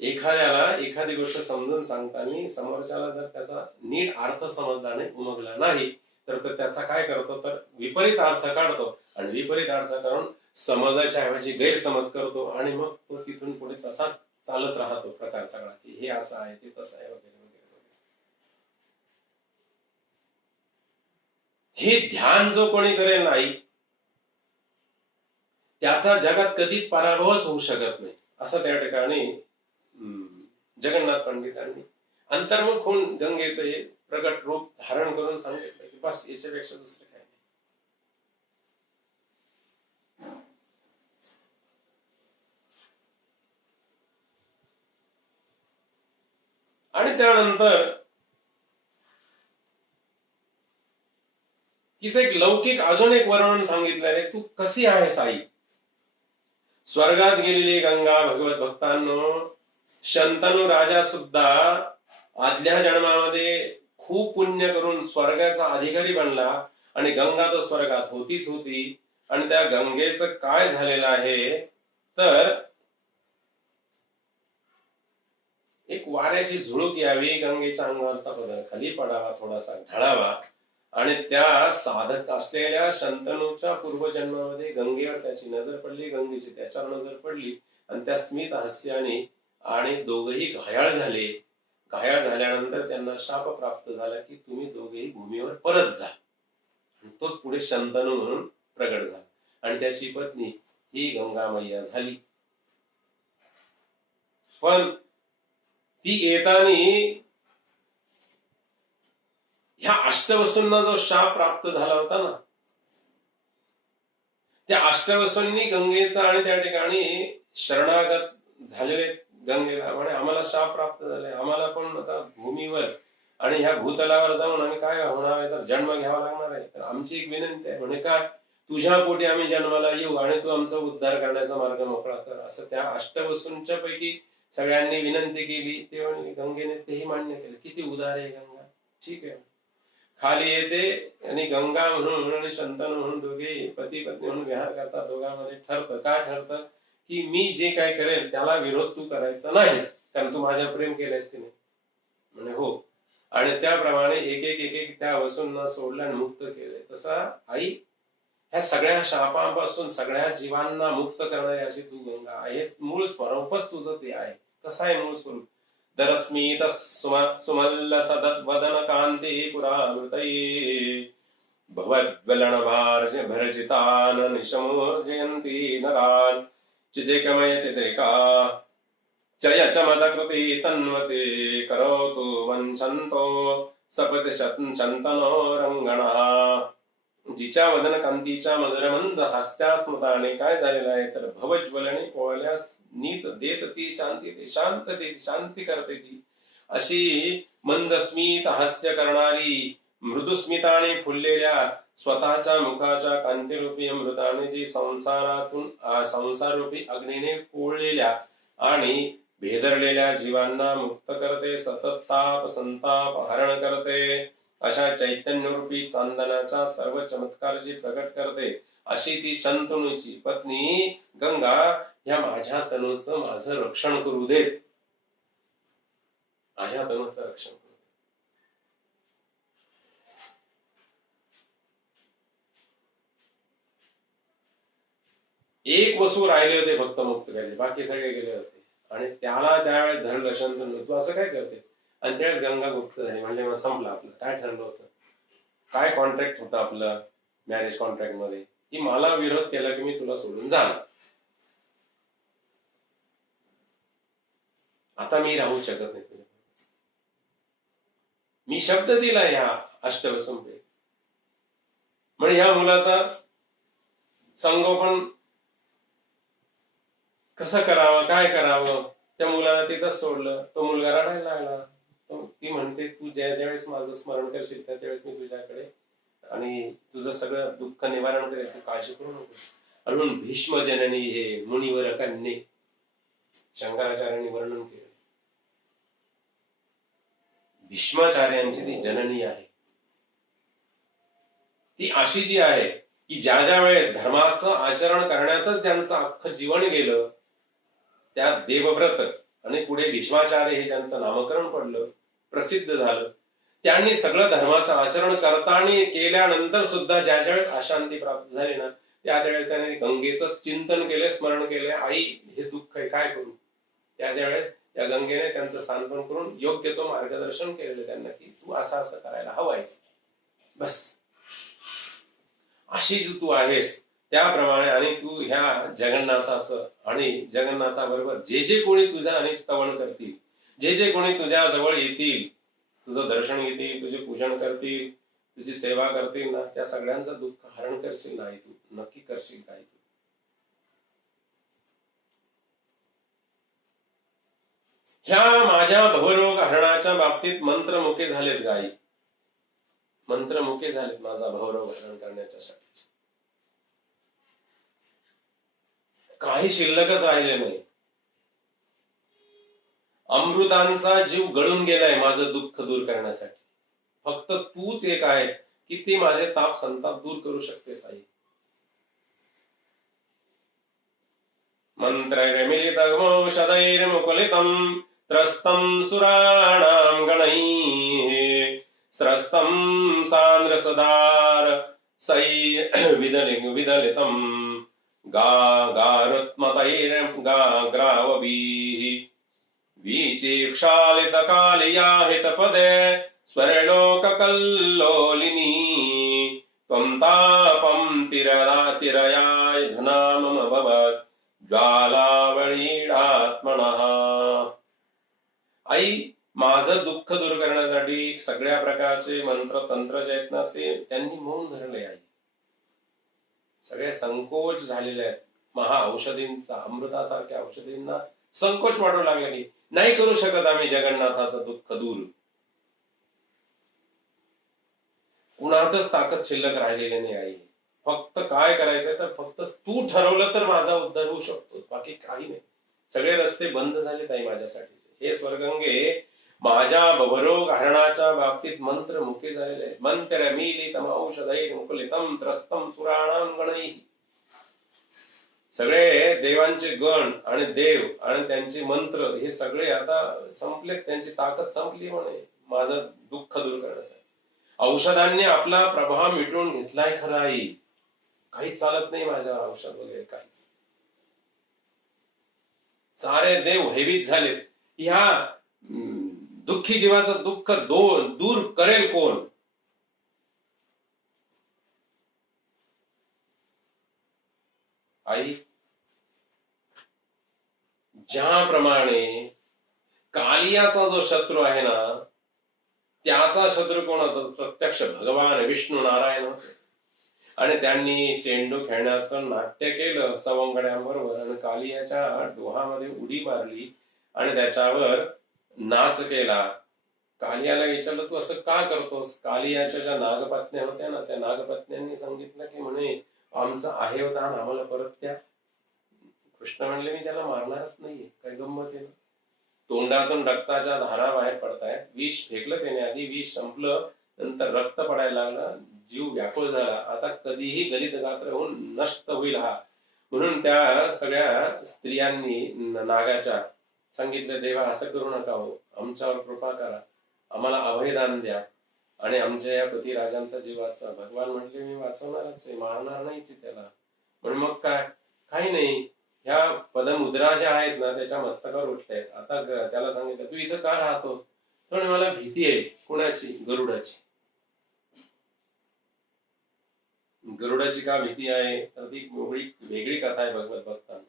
एखाद्याला एखादी गोष्ट समजून सांगताना समोरच्याला जर त्याचा नीट अर्थ समजला नाही, उमगला नाही, तर त्याचा काय करतो तर विपरीत अर्थ काढतो आणि विपरीत अर्थ काढून समजायच्या ऐवजी गैरसमज करतो आणि मग तो तिथून पुढे तसाच चालत राहतो प्रकार सगळा की हे असं आहे ते तसं आहे वगैरे वगैरे वगैरे. हे ध्यान जो कोणी करेल नाही त्याचा जगात कधीच पराभवच होऊ शकत नाही असं त्या ठिकाणी जगन्नाथ पंडितांनी अंतर्मुख होऊन गंगेचं हे प्रगट रूप धारण करून सांगितलं की बस याच्यापेक्षा दुसरं काय नाही. आणि त्यानंतर तिचं एक लौकिक अजून एक वर्णन सांगितलेलं आहे, तू कशी आहेस आई. स्वर्गात गेलेली गंगा भगवत भक्तांनो, शंतनू राजा सुद्धा आदल्या जन्मामध्ये खूप पुण्य करून स्वर्गाचा अधिकारी बनला आणि गंगा तर स्वर्गात होतीच होती. आणि त्या गंगेचं काय झालेलं आहे तर एक वाऱ्याची झुळूक यावी, गंगेच्या अंगावरचा पदर खाली पडावा, थोडासा ढळावा आणि त्या साधक असलेल्या शंतनूच्या पूर्वजन्मामध्ये गंगेवर त्याची नजर पडली, गंगेची त्याच्यावर नजर पडली आणि त्या स्मित हास्याने आणि दोघही घायाळ झाले. घायाळ झाल्यानंतर त्यांना शाप प्राप्त झाला की तुम्ही दोघेही भूमीवर परत जा. तोच पुढे शंतनू म्हणून प्रगट झाला आणि त्याची पत्नी ही गंगा मैया झाली. पण ती येतानी ह्या अष्टवसूंना जो शाप प्राप्त झाला होता ना, त्या अष्टवसूंनी गंगेचा आणि त्या ठिकाणी शरणागत झालेले गंगेला म्हणे आम्हाला शाप प्राप्त झाले, आम्हाला पण आता भूमीवर आणि ह्या भूतलावर जाऊन आणि काय होणार आहे तर जन्म घ्यावा लागणार आहे. तर आमची एक विनंती आहे, म्हणे काय तुझ्या पोटी आम्ही जन्माला येऊ आणि तू आमचा उद्धार करण्याचा मार्ग मोकळा कर. असं त्या अष्टवसूंच्या पैकी सगळ्यांनी विनंती केली. ते म्हणे गंगेने तेही मान्य केलं. किती उदार आहे गंगा. ठीक आहे, खाली येते आणि गंगा म्हणून आणि शंतनू म्हणून दोघे पती पत्नी म्हणून विहार करतात. दोघांमध्ये ठरतं काय ठरतं की मी जे काय करेल त्याला विरोध तू करायचा नाही, कारण तू माझ्या प्रेम केलंस की नाही. म्हणजे हो. आणि त्याप्रमाणे एक एक एक एक त्या वसूंना सोडलं आणि मुक्त केले. तसा आई ह्या सगळ्या शापांपासून सगळ्या जीवांना मुक्त करणारी अशी तू गंगा आहेस. मूळ स्वरूपच तुझं ते आहे. कसं आहे मूळ स्वरूप. दरस्मित सुमल्ल सदत वदन कांती पुरामृतये भवद्वलन भरजितान निशमोर्जयंती नरान चिदेकमय चिद्रिका चय चमदकृति तन्वते करोतु वंशन्तो सपति शंतनो रंगणा. जिच्या वदन कांतीच्या मधुरमंद हास्यास्मताने काय झालेलं आहे तर भवज्वलने पोळल्यास नीत देत ती शांती, ते शांत देत शांती करते ती. अशी मंदस्मित हास्य करणारी मृदुस्मिताने फुललेल्या स्वतःच्या मुखाच्या कांतीरूपी अमृताने जी संसारातून संसाररूपी अग्नीने पोळलेल्या आणि भेदरलेल्या जीवांना मुक्त करते, सतत ताप संताप हरण करते, अशा चैतन्यरूपी चांदनाच्या सर्व चमत्काराची प्रकट करते अशी ती शंतनूची पत्नी गंगा ह्या माझ्या तनूचं माझं रक्षण करू देत. माझ्या तनूचं रक्षण करू देत. एक वसू राहिले होते फक्त मुक्त झाले, बाकी सगळे गेले होते. आणि त्याला त्यावेळेस धरलं शंतनू, तू असं काय करते. आणि त्यावेळेस गंगा गुप्त झाली. म्हणजे मग संपलं आपलं. काय ठरलं होतं, काय कॉन्ट्रॅक्ट होतं आपलं मॅरेज कॉन्ट्रॅक्ट मध्ये, की मला विरोध केला की मी तुला सोडून जाणार. आता मी राहू शकत नाही तुला. मी शब्द दिला ह्या अष्टवसूंपैकी. म्हणजे ह्या मुलाचा संगोपन कसं करावं, काय करावं. त्या मुलाला तिथंच सोडलं. तो मुलगा रडायला लागला. ती म्हणते तू ज्या ज्यावेळेस माझं स्मरण करशील त्यावेळेस मी तुझ्याकडे आणि तुझं सगळं दुःख निवारण करेल, तू काळजी करू नको. आणि म्हणून भीष्म जननी हे मुनिवर कन्ये शंकराचार्यांनी वर्णन केलं. भीष्माचार्यांची ती जननी आहे. ती अशी जी आहे की ज्या ज्या वेळेस धर्माचं आचरण करण्यातच ज्यांचं अख्खं जीवन गेलं, त्या देवव्रत आणि पुढे भीष्माचार्य हे ज्यांचं नामकरण पडलं, प्रसिद्ध झालं, त्यांनी सगळं धर्माचं आचरण करताना केल्यानंतर सुद्धा ज्या ज्या वेळेस अशांती प्राप्त झाली ना, त्या त्यावेळेस त्याने गंगेचं चिंतन केलं, स्मरण केलं. आई हे दुःख आहे, काय करू. त्या त्यावेळेस त्या गंगेने त्यांचं सांत्वन करून योग्य तो मार्गदर्शन केलेलं त्यांना की तू असं असं करायला हवायच. बस अशी जी तू आहेस त्याप्रमाणे आणि तू ह्या जगन्नाथाचं आणि जगन्नाथाबरोबर जे जे कोणी तुझं आणि स्तवन करतील, जे जे कोणी तुझ्या जवळ येतील, तुझं दर्शन घेतील, तुझे पूजन करतील, तुझी सेवा करतील ना, त्या सगळ्यांचं दुःख हरण करशील नाही तू. नक्की करशील काय तू. ह्या माझ्या भवरोग हरणाच्या बाबतीत मंत्रमुखे झालेत गायी, मंत्रमुखे झालेत माझा भवरोग हरण करण्याच्यासाठी. काही शिल्लकच राहिले नाही. अमृतांचा जीव गळून गेलाय माझं दुःख दूर करण्यासाठी. फक्त तूच एक आहेस की ती माझे ताप संताप दूर करू शकतेस आई. मंत्रैर्मिलितमौषधैर्मुकुलितं त्रस्तं सुराणां गणैः स्रस्तं सान्द्रसदार विदलितं गारुत्मतैर्गाग्रावभिः वीचिक्षालितकालियाहितपदे स्वर्लोककल्लोलिनी त्वं तापं तिरयाय धुना मम भवत् ज्वालावळीडात्मनः. आई, माझं दुःख दूर करण्यासाठी सगळ्या प्रकारचे मंत्र तंत्र जे आहेत ना ते त्यांनी मौन धरले आहे. सगळे संकोच झालेले आहेत. महा औषधींचा, अमृतासारख्या औषधींना संकोच वाटू लागले की नाही करू शकत आम्ही जगन्नाथाचं दुःख दूर. कुणातच ताकद शिल्लक राहिलेली नाही आई. फक्त काय करायचंय तर फक्त तू ठरवलं तर माझा उद्धार होऊ शकतो, बाकी काही नाही. सगळे रस्ते बंद झालेत आई माझ्यासाठी. हे स्वर्गंगे, माझ्या भवरोग हरणाच्या बाबतीत मंत्र मुखी झालेले. मंत्र मिलितम औषधैर्मुकुलितं त्रस्तं सुराणां गणैः. सगळे देवांचे गण आणि देव आणि त्यांचे मंत्र हे सगळे आता संपलेत, त्यांची ताकद संपली म्हणे माझं दुःख दूर करण्यासाठी. औषधांनी आपला प्रभाव मिटवून घेतलाय खरं आई, काहीच चालत नाही माझ्यावर औषध वगैरे काहीच. सारे देव भयभीत झालेत. ह्या दुःखी जीवाचं दुःख दूर करेल कोण? आई, ज्याप्रमाणे कालियाचा जो शत्रू आहे ना त्याचा शत्रू कोण होता? प्रत्यक्ष भगवान विष्णू नारायण होते. आणि त्यांनी चेंडू खेळण्याचं नाट्य केलं सवंगड्यांबरोबर आणि कालियाच्या डोहामध्ये उडी मारली आणि त्याच्यावर नाच केला. कालियाला विचारलं तू असं का करतोस? कालियाच्या ज्या नागपत्न्या होत्या ना त्या नागपत्न्यांनी सांगितलं की म्हणे आमचं आहे होता आम्हाला परत द्या. कृष्ण म्हणले मी त्याला मारणारच नाहीये. काय गंमत आहे. तोंडातून रक्ताच्या धारा बाहेर पडतायत. विष फेकलं त्याने आधी, विष संपलं, नंतर रक्त पडायला लागलं, जीव व्याकुळ झाला. आता कधीही गलित गात्र होऊन नष्ट होईल हा. म्हणून त्या सगळ्या स्त्रियांनी नागाच्या सांगितलं देवा असं करू नका हो, आमच्यावर कृपा करा, आम्हाला अभयदान द्या आणि आमच्या या पतिराजांचा जीव वाचवा. भगवान म्हटले मी वाचवणारच आहे, मारणार नाहीच त्याला. म्हणून मग काय, काही नाही, ह्या पदमुद्रा ज्या आहेत ना त्याच्या मस्तकावर उठतायत. आता त्याला सांगितलं तू इथं का राहतोस? तर मला भीती आहे. कोणाची? गरुडाची. गरुडाची का भीती आहे तर ती वेगळी कथा आहे भगवत भक्तांना.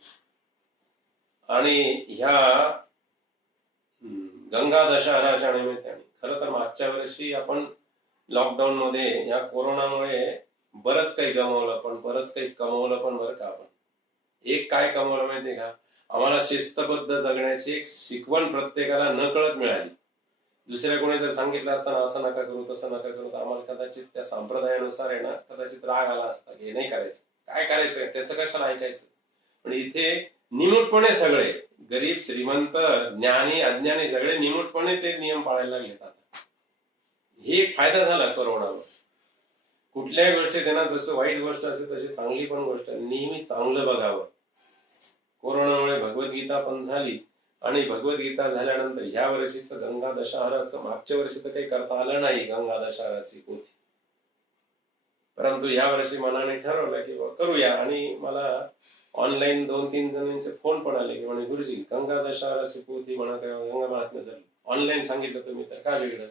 आणि ह्या गंगा दशहराच्या निमित्ताने खरं तर मागच्या वर्षी आपण लॉकडाऊन मध्ये ह्या कोरोनामुळे बरंच काही गमावलं पण बरंच काही कमवलं पण बरं का. आपण एक काय कमवलं माहितीये का? आम्हाला शिस्तबद्ध जगण्याची एक शिकवण प्रत्येकाला नकळत मिळाली. दुसऱ्या कोणी जर सांगितलं असताना असं नका करू तसं नका करू तर आम्हाला कदाचित त्या संप्रदायानुसार आहे ना कदाचित राग आला असता की हे नाही करायचं, काय करायचं त्याचं कशाला ऐकायचं. पण इथे निमूटपणे सगळे गरीब श्रीमंत ज्ञानी अज्ञानी सगळे निमूटपणे ते नियम पाळायला लागलेत. आता हे फायदा झाला कोरोनावर. कुठल्याही गोष्टी त्यांना जसं वाईट गोष्ट असेल तशी चांगली पण गोष्ट नेहमी चांगलं बघावं. कोरोनामुळे भगवद्गीता पण झाली आणि भगवद्गीता झाल्यानंतर ह्या वर्षीचं गंगा दशहराचं मागच्या वर्षी तर काही करता आलं नाही गंगा दशहराची पोथी, परंतु ह्या वर्षी मनाने ठरवलं की करूया. आणि मला ऑनलाईन 2-3 जणांचे फोन पण आले की म्हणे गुरुजी गंगा दशहराची पोथी म्हणा गंगा महात्म्य झाली ऑनलाईन सांगितलं तुम्ही तर काय वेगळं.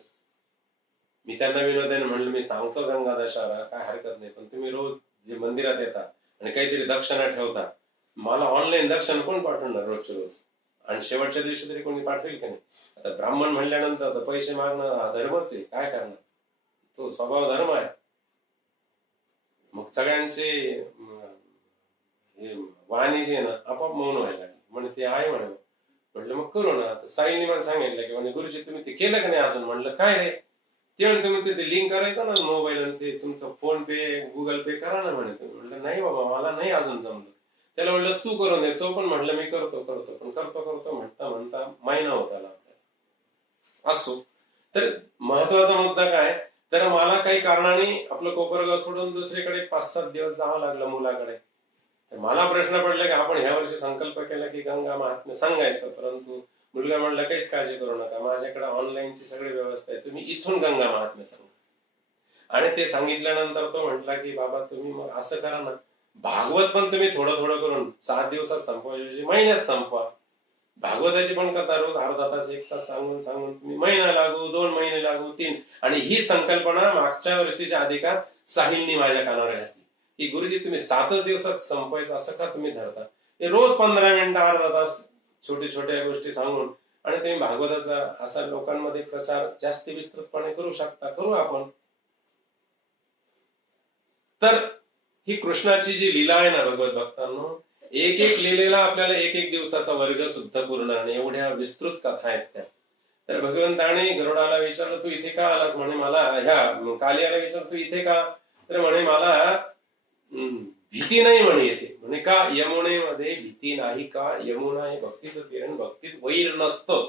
मी त्यांना विनोदाने म्हणलं मी सांगतो गंगा दशहरा काय हरकत नाही, पण तुम्ही रोज जे मंदिरात येता आणि काहीतरी दक्षिणा ठेवता, मला ऑनलाईन दक्षिणा कोण पाठवणार रोजच्या रोज? आणि शेवटच्या दिवशी तरी कोणी पाठवेल का नाही? आता ब्राह्मण म्हणल्यानंतर पैसे मागणं हा धर्मच आहे, काय करणार, तो स्वभाव धर्म आहे. मग सगळ्यांचे वाणी जे ना आपोआप मौन व्हायला लागले. म्हणजे ते आहे म्हणे म्हटलं मग करू ना. साईंनी मला सांगितलं की म्हणजे गुरुजी तुम्ही ते केलं का नाही अजून. म्हणलं काय रे. ते म्हणे तुम्ही ते लिंक करायचं ना मोबाईल आणि ते तुमचं फोन पे गुगल पे करा ना म्हणे तुम्ही. म्हटलं नाही बाबा मला नाही अजून जमलं. त्याला म्हटलं तू करून दे. तो पण म्हटलं मी करतो करतो पण करतो करतो म्हणता म्हणता महिना होत आला आपल्याला. असो. तर महत्वाचा मुद्दा काय, तर मला काही कारणाने आपलं कोपरगाव सोडून दुसरीकडे 5-7 दिवस जावं लागलं मुलाकडे. मला प्रश्न पडला की आपण ह्या वर्षी संकल्प केला की गंगा महात्म्य सांगायचं, परंतु मुलगा म्हणला काहीच काळजी करू नका, माझ्याकडे ऑनलाईनची सगळी व्यवस्था आहे, तुम्ही इथून गंगा महात्म्य सांगा. आणि ते सांगितल्यानंतर तो म्हटला की बाबा तुम्ही मग असं करा ना, भागवत पण तुम्ही थोडं थोडं करून 7 दिवसात संपवायची, महिन्यात संपवा. भागवताची पण कथा रोज अर्धा तास 1 तास सांगून सांगून तुम्ही महिना लागू, 2 महिने लागू, 3. आणि ही संकल्पना मागच्या वर्षीच्या अधिकात साहिलनी माझ्या कानावर घातली की गुरुजी तुम्ही 7च दिवसात संपवायचं असं का तुम्ही धरता. ते रोज 15 मिनिटं अर्धा तास छोट्या छोट्या गोष्टी सांगून आणि तुम्ही भागवताचा असा लोकांमध्ये प्रचार जास्ती विस्तृतपणे करू शकता. करू आपण. तर ही कृष्णाची जी लीला आहे ना भगवत भक्तांनो, एक एक लीलेला आपल्याला एक एक दिवसाचा वर्ग सुद्धा पूर्ण नाही, एवढ्या विस्तृत कथा आहेत त्या. तर भगवंताने गरुडाला विचारलं तू इथे का आलास. म्हणे मला ह्या कालियाला विचारलं तू इथे का. तर म्हणे मला भीती नाही म्हणे येते. म्हणे का. यमुनेमध्ये भीती नाही का. यमुना हे भक्तीचं किरण, भक्तीत वैर नसतं.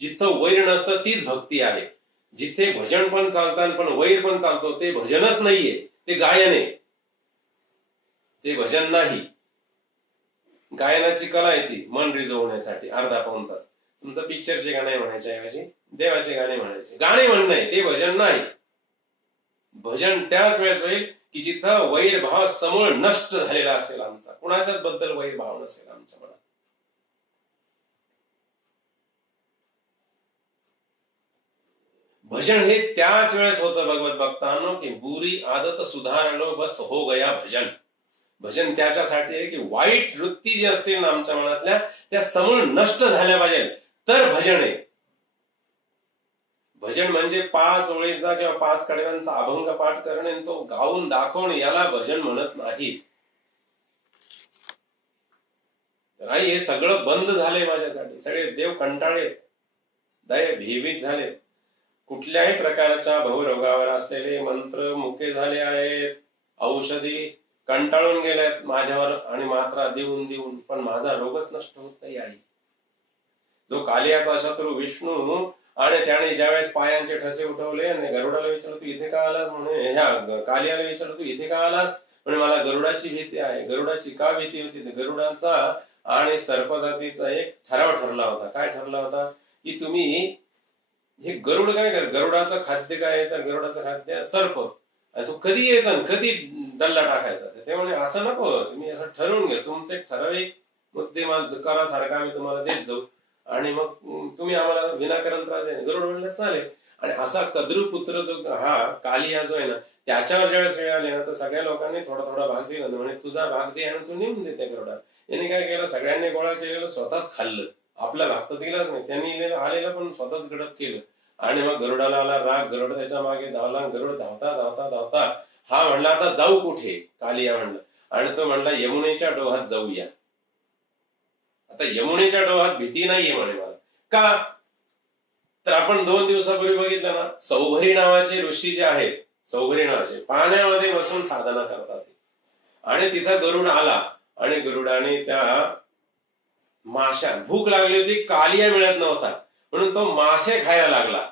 जिथं वैर नसतं तीच भक्ती आहे. जिथे भजन पण चालतात पण वैर पण चालतो ते भजनच नाहीये, ते गायन आहे, ते भजन नाही. गायनाची कला आहे ती मन रिझवण्यासाठी अर्धा पाऊण तास. तुमचं पिक्चरचे गाणे म्हणायचे ऐवजी देवाचे गाणे म्हणायचे. गाणे म्हणणं ते भजन नाही. भजन त्याच वेळेस होईल की जिथं वैरभाव समूळ नष्ट झालेला असेल आमचा, कुणाच्याच बद्दल वैरभाव नसेल आमच्या मनात. भजन हे त्याच वेळेस होतं भगवत भक्तांनो की बुरी आदत सुधार लो बस हो गया भजन. भजन त्याच्यासाठी आहे की वाईट वृत्ती जी असतील ना आमच्या मनातल्या त्या समूळ नष्ट झाल्या पाहिजे, तर भजन आहे. भजन म्हणजे 5 ओळीचा किंवा 5 कडव्यांचा अभंग पाठ करणे आणि तो गाऊन दाखवणे याला भजन म्हणत नाहीत. नाही, हे सगळं बंद झालंय माझ्यासाठी. सगळे देव कंटाळे, दय भीभीत झाले. कुठल्याही प्रकारच्या भवरोगावर असलेले मंत्र मुके झाले आहेत, औषधी कंटाळून गेल्यात माझ्यावर आणि मात्रा देऊन देऊन, पण माझा रोगच नष्ट होत नाही आहे. जो कालियाचा शत्रू विष्णू आणि त्याने ज्यावेळेस पायांचे ठसे उठवले आणि गरुडाला विचारलं तू इथे का आलास. म्हणे ह्या कालियाला विचारलं तू इथे का आलास. म्हणे मला गरुडाची भीती आहे. गरुडाची का भीती होती. गरुडाचा आणि सर्पजातीचा एक ठराव ठरला होता. काय ठरला होता की तुम्ही हे गरुड काय कर, गरुडाचं खाद्य काय आहे तर गरुडाचं खाद्य सर्प, आणि तो कधी येत कधी डल्ला टाकायचा. ते म्हणे असं नको, तुम्ही असं ठरवून घ्या, तुमचं एक ठराविक मुद्दे मला करासारखा आम्ही तुम्हाला देत जाऊ आणि मग तुम्ही आम्हाला विनाकारण त्रास द्या. गरुड म्हणलं चालेल. आणि असा कद्रुपुत्र जो हा कालिया जो आहे ना, त्याच्यावर ज्यावेळेस वेळ आली ना तर सगळ्या लोकांनी थोडा थोडा भाग दिला. म्हणे तुझा भाग दे आणि तू नेऊन देते गरुडा. यांनी काय केलं, सगळ्यांनी गोळा केलेलं स्वतःच खाल्लं, आपला भाग तर दिलाच नाही. त्यांनी आलेलं पण स्वतःच गडप केलं. आणि मग गरुडाला आला राग, गरुड त्याच्या मागे धावला. गरुड धावता धावता धावता हा म्हणला आता जाऊ कुठे. कालिया म्हणलं. आणि तो म्हणला यमुनेच्या डोहात जाऊया. आता यमुनेच्या डोहात भीती नाहीये म्हणे मला. का तर आपण 2 दिवसापूर्वी बघितलं ना, सौभरी नावाचे ऋषी जे आहेत, सौभरी नावाचे पाण्यामध्ये बसून साधना करतात आणि तिथं गरुड आला आणि गरुडाने त्या माशा, भूक लागली होती, कालिया मिळत नव्हता म्हणून तो मासे खायला लागला.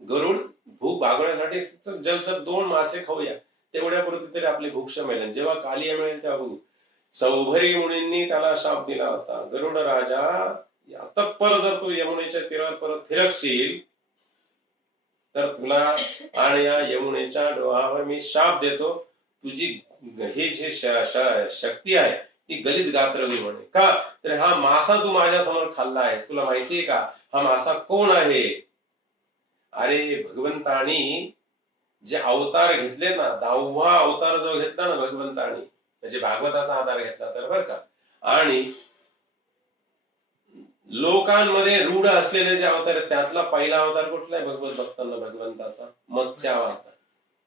गरुड भूक भागवण्यासाठी जलचर 2 मासे खाऊया तेवढ्यापुरती तरी आपली भूक शमेल, जेव्हा कालिया मिळेल तेव्हा बघू. सौभरी मुनींनी त्याला शाप दिला होता, गरुड राजा आता परत जर तू यमुनेच्या तीरावर परत फिरकशील तर तुला आणि या यमुनेच्या डोहावर मी शाप देतो, तुझी हे जे शक्ती आहे ती गलित गात्र होईल म्हणे. का तर हा मासा तू माझ्या समोर खाल्ला आहेस, तुला माहितीये का हा मासा कोण आहे. अरे भगवंतानी जे अवतार घेतले ना, 10वा अवतार जो घेतला ना भगवंतानी, म्हणजे भागवताचा आधार घेतला तर बरं का, आणि लोकांमध्ये रूढ असलेले जे अवतार आहेत त्यातला पहिला अवतार कुठला आहे भगवत भक्तांना, भगवंताचा मत्स्य अवतार,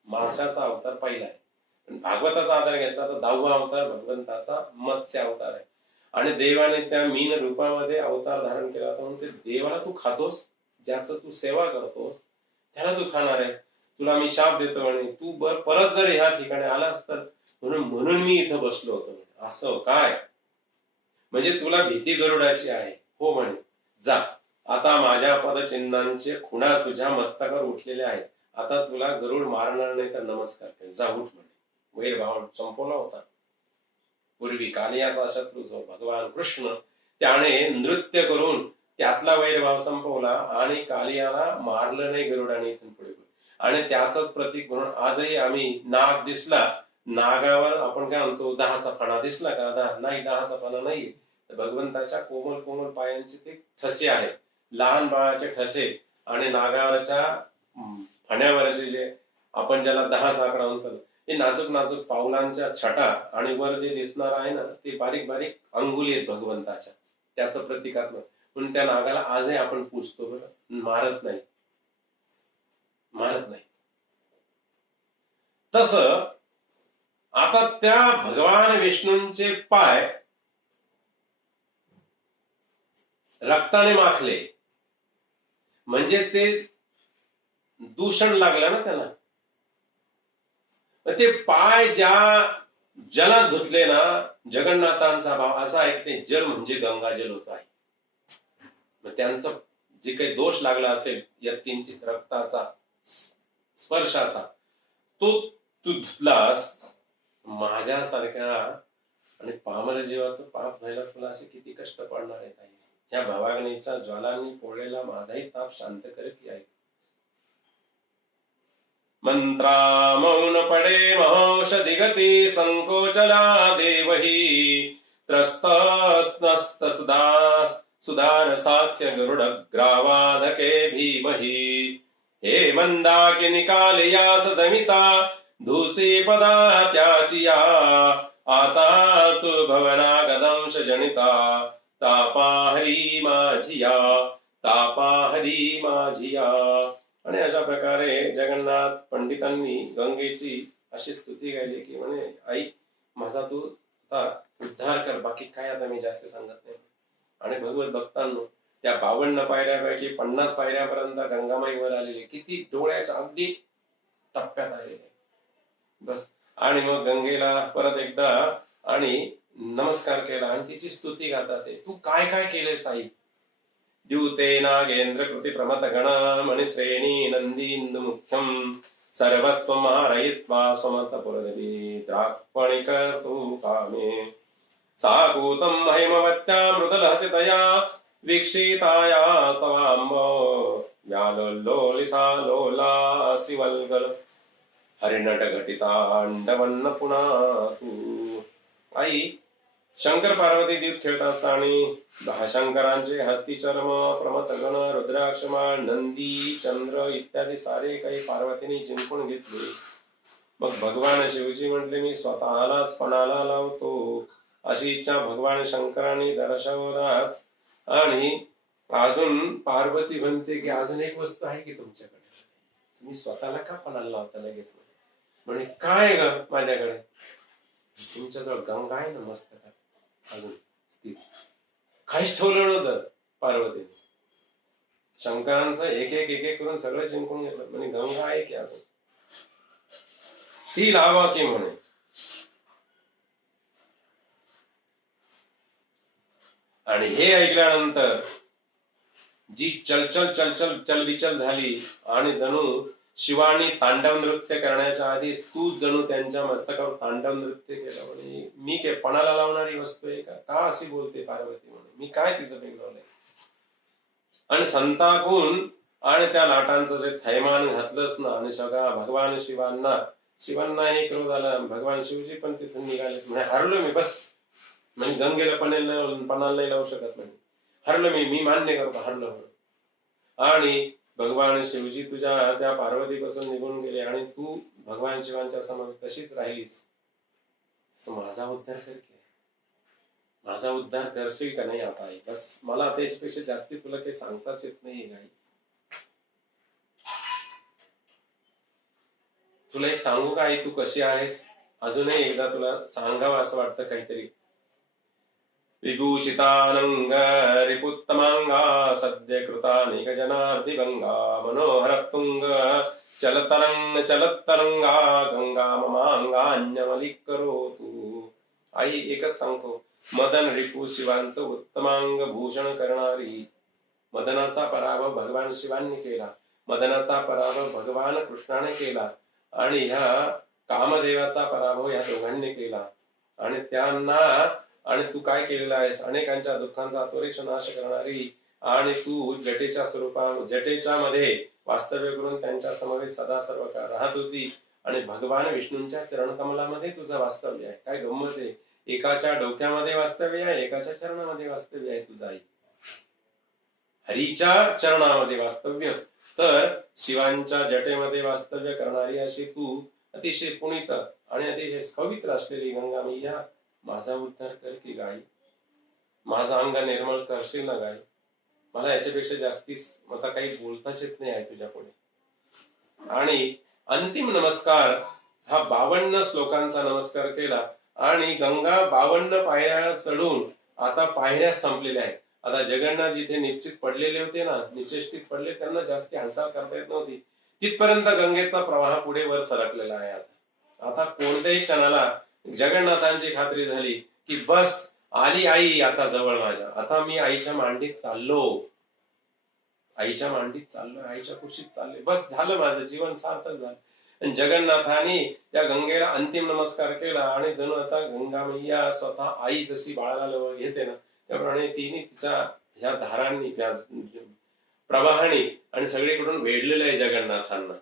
माशाचा अवतार पहिला आहे. भागवताचा आधार घेतला तर 10वा अवतार भगवंताचा मत्स्य अवतार आहे. आणि देवाने त्या मीन रूपामध्ये अवतार धारण केला होता. म्हणून ते देवाला तू खातोस, ज्याचं तू सेवा करतोस त्याला तू खाणार आहेस. तुला मी शाप देतो म्हणे, तू परत जर ह्या ठिकाणी आलास तर म्हणून मी इथं बसलो होतो. असं काय म्हणजे तुला भीती गरुडाची आहे? हो म्हणे, जा आता माझ्या पदचिन्हांचे खुणा तुझ्या मस्तकावर उठलेले आहेत. आता तुला गरुड मारणार नाही तर नमस्कार कर, जा उठ म्हणे. वैरभाव संपवला होता. पूर्वी कालियाचा शत्रू जो भगवान कृष्ण, त्याने नृत्य करून त्यातला वैरभाव संपवला आणि कालियाला मारलं नाही गरुडाने इथून पुढे. आणि त्याचंच प्रतीक म्हणून आजही आम्ही नाग दिसला, नागावर आपण काय म्हणतो, दहाचा फणा दिसला का? नाही, दहाचा फणा नाही. भगवंताच्या कोमल कोमल पायांचे ते ठसे आहेत, लहान बाळाचे ठसे. आणि नागावरच्या फण्यावरचे जे आपण ज्याला 10 आकडा म्हणतो, ते नाजूक नाजूक पावलांच्या छटा. आणि वर जे दिसणार आहे ना, ते बारीक बारीक अंगुली आहेत भगवंताच्या, त्याचं प्रतिकात्मक. म्हणून त्या नागाला आजही आपण पूजतो बरं, मारत नाही. तस आता त्या भगवान विष्णूंचे पाय रक्ताने माखले, म्हणजेच ते दूषण लागलं ना त्याला. ते पाय ज्या जलात धुतले ना, जगन्नाथांचा भाव असा आहे की ते जल म्हणजे गंगाजल होत आहे. मग त्यांचं जे काही दोष लागला असेल यत्किंचित रक्ताचा, स्पर्शाचा, तो तू धुतलास. माझ्यासारख्या आणि पामर जीवाचं पाप व्हायला तुला असे किती कष्ट पडणार आहेत आईस? या भवाग्नीच्या ज्वालांनी पोळलेला माझाही ताप शांत करत आहे. मंत्रा मौन पडे महौषधि गती संकोचला देवही त्रस्तस्त सुदान साख्य गरुड ग्रावाधके भीमही हे मंदाकी निकालयास दमिता धूसी पदा त्याचिया आता तू भवना गदंश जनिता तापा हरी माझिया. आणि अशा प्रकारे जगन्नाथ पंडितांनी गंगेची अशी स्तुती गायली की म्हणे, आई माझा तू आता उद्धार कर, बाकी काय आता मी जास्त सांगत नाही. आणि भगवत भक्तांनो, त्या 52 पायऱ्यापैकी 50 पायऱ्यापर्यंत गंगामाई वर आलेली, किती डोळ्याच्या अगदी टप्प्यात आलेले बस. आणि मग गंगेला परत एकदा आणि नमस्कार केला आणि तिची स्तुती गातात. तू काय काय केले साई? द्यूते नागेंद्र कृती प्रमत गण मणिश्रेणी नंदींदु मुख्यम सर्वस्व मारयित्वा स्वमत पुरदवी द्राक्पणिकर्तु कामे साकूतं महिमवत्या मृदलहसितया वीक्षिताया स्तवाम्बो व्यालोलिसा लोलासि वल्गल हरिनट घटितांडवन्न पुन्हा तू. आई, शंकर पार्वती दीप खेळत असताना शंकरांचे हस्तिचर्म, प्रमथगण, रुद्राक्षमाळ, नंदी, चंद्र इत्यादी सारे काही पार्वतीने जिंकून घेतले. मग भगवान शिवजी म्हटले, मी स्वतःलाच पणाला लावतो. अशी इच्छा भगवान शंकरांनी दर्शवलाच. आणि अजून पार्वती म्हणते की अजून एक वस्तू आहे की तुमच्याकडे, तुम्ही स्वतःला का पणाला लावता लगेच? म्हणे, काय ग माझ्याकडे? तुमच्याजवळ गंगा आहे ना मस्त का अजून स्थित, काहीच ठेवलं नव्हतं पार्वतीने. शंकरांचं एक एक करून सगळं जिंकून घेतलं. म्हणे, गंगा आहे की अजून? ती लावा की म्हणे. आणि हे ऐकल्यानंतर जी चलबिचल झाली आणि जणू शिवानी तांडव नृत्य करण्याच्या आधी तू जणू त्यांच्या मस्तकावर तांडव नृत्य केलं. म्हणे, मी काय पणाला लावणारी वस्तू आहे का अशी बोलते पार्वती? म्हणे, मी काय तिचं बिघडवलंय? आणि संतापून आणि त्या लाटांचं जे थैमान घातलंच ना, आणि सगळा भगवान शिवांनाही क्रोध आला. भगवान शिवजी पण तिथून निघाले. म्हणजे हरलो मी, बस. म्हणजे गंगेला पणाला नाही लावू शकत. म्हणजे हरलो मी मान्य करतो, हरलो. आणि भगवान शिवजी तुझ्या त्या पार्वतीपासून निघून गेले आणि तू भगवान शिवांच्या समोर कशीच राहिलीस. माझा उद्धार कर, माझा उद्धार करशील का नाही आता? बस, मला त्याच्यापेक्षा जास्ती तुला काही सांगताच येत नाही. काही तुला एक सांगू का आई, तू कशी आहेस? अजूनही एकदा तुला सांगावं असं वाटतं काहीतरी. विभूषितानंग रिपुत्तमांगा सद्य कृता निगजनाधिगंगा मनोहरतुंग चलतरंगा गंगा ममांगान्यमलिक करोतु. आई एकच सांगतो, मदन रिपू शिवांचं उत्तमांग भूषण करणारी. मदनाचा पराभव भगवान शिवांनी केला, मदनाचा पराभव भगवान कृष्णाने केला आणि ह्या कामदेवाचा पराभव या दोघांनी केला. आणि त्यांना, आणि तू काय केलेला आहेस, अनेकांच्या दुःखांचा त्वरित नाश करणारी. आणि तू जटेच्या स्वरूपात जटेच्या मध्ये वास्तव्य करून त्यांच्या समवेत सदा सर्व काळ राहत होती आणि भगवान विष्णूंच्या चरणकमलामध्ये तुझं वास्तव्य आहे. काय गंमत आहे, एकाच्या डोक्यामध्ये वास्तव्य आहे, एकाच्या चरणामध्ये वास्तव्य आहे तुझं आई. हरीच्या चरणामध्ये वास्तव्य, तर शिवांच्या जटेमध्ये वास्तव्य करणारी अशी तू अतिशय पुनीत आणि अतिशय पवित्र असलेली गंगा मैया, माझा उद्धार कर की गाई, माझा अंग निर्मळ करशील ना गाई. मला याच्यापेक्षा जास्तीच आता काही बोलताच येत नाही आहे तुझ्या पुढे. आणि अंतिम नमस्कार हा 52 श्लोकांचा नमस्कार केला आणि गंगा 52 पायऱ्या चढून आता पायऱ्या संपलेल्या आहेत. आता जगन्नाथ जिथे निश्चित पडलेले होते ना, निश्चित पडले, त्यांना जास्ती हालचाल करता येत नव्हती, तिथपर्यंत गंगेचा प्रवाह पुढे वर सरकलेला आहे. आता कोणत्याही क्षणाला जगन्नाथांची खात्री झाली की बस आली आई आता जवळ माझ्या, आता मी आईच्या मांडीत चाललो, आईच्या मांडीत चाललोय, आईच्या कुशीत चाललोय, बस झालं, माझं जीवन सार्थक झालं. जगन्नाथांनी त्या गंगेला अंतिम नमस्कार केला आणि जणू आता गंगा मैया स्वतः आई जशी बाळाला घेते ना, त्याप्रमाणे तिने तिच्या ह्या धारांनी, प्रवाहाने आणि सगळीकडून वेढलेलं आहे जगन्नाथांना.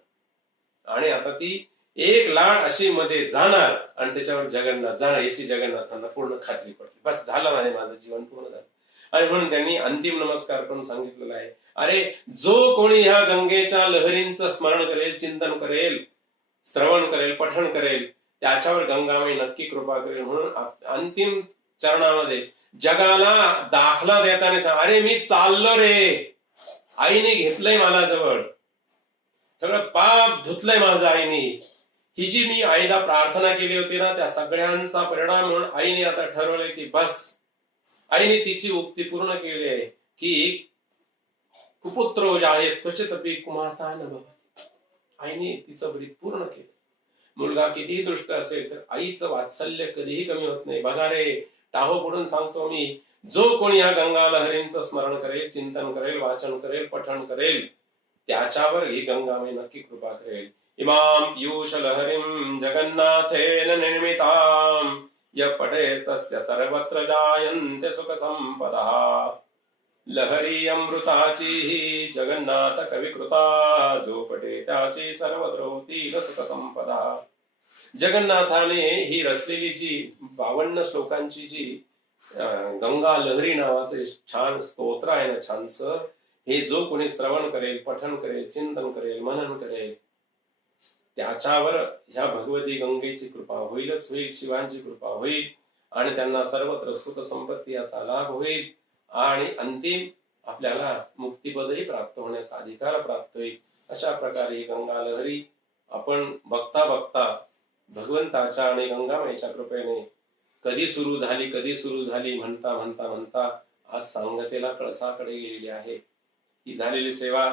आणि आता ती एक लाट अशी मध्ये जाणार आणि त्याच्यावर जगन्नाथ जाणार याची जगन्नाथांना पूर्ण खात्री पडली. बस झालं माझं जीवन पूर्ण झालं. आणि म्हणून त्यांनी अंतिम नमस्कार करून सांगितलेलं आहे, अरे जो कोणी ह्या गंगेच्या लहरींचं स्मरण करेल, चिंतन करेल, श्रवण करेल, पठण करेल, त्याच्यावर गंगामाई नक्की कृपा करेल. म्हणून अंतिम चरणामध्ये जगाला दाखला देताना सांग, अरे मी चाललो रे, आईने घेतलंय मला जवळ, सगळं पाप धुतलंय माझं आईने. ही जी मी आईला प्रार्थना केली होती ना, त्या सगळ्यांचा परिणाम म्हणून आईने आता ठरवलंय की बस, आईने तिची उक्ती पूर्ण केली आहे की कुपुत्रो जायेत क्वचित अपि कुमाता न भवेत्. आईने तिचं व्रत पूर्ण केलं. मुलगा कितीही दुष्ट असेल तर आईचं वात्सल्य कधीही कमी होत नाही. बघा रे, टाहो पुढून सांगतो मी, जो कोणी या गंगा लहरींचं स्मरण करेल, चिंतन करेल, वाचन करेल, पठण करेल, त्याच्यावर ही गंगामाई नक्की कृपा करेल. इमाम पीयूष लहरीं जगन्नाथेन निर्मितां यः पठेत् तस्य सर्वत्र जायन्ते सुख संपदः. लहरी अमृताची ही जगन्नाथ कविकृता, जो पठे त्याची सर्वत्र होतील सुख संपदा. जगन्नाथाने ही रचलेली जी 52 श्लोकांची जी गंगा लहरी नावाचे छान स्तोत्र आहे ना, छानस, हे जो कोणी श्रवण करेल, पठण करेल, चिंतन करेल, मनन करेल, त्याच्यावर ह्या भगवती गंगेची कृपा होईलच होईल, शिवांची कृपा होईल आणि त्यांना सर्वत्र सुख संपत्ती याचा लाभ होईल आणि अंतिम आपल्याला मुक्तिपदही प्राप्त होण्याचा अधिकार प्राप्त होईल. अशा प्रकारे ही गंगा लहरी आपण बघता बघता भगवंताच्या आणि गंगामाईच्या कृपेने कधी सुरू झाली म्हणता म्हणता म्हणता आज सांगतेला कळसाकडे गेलेली आहे. ही झालेली सेवा,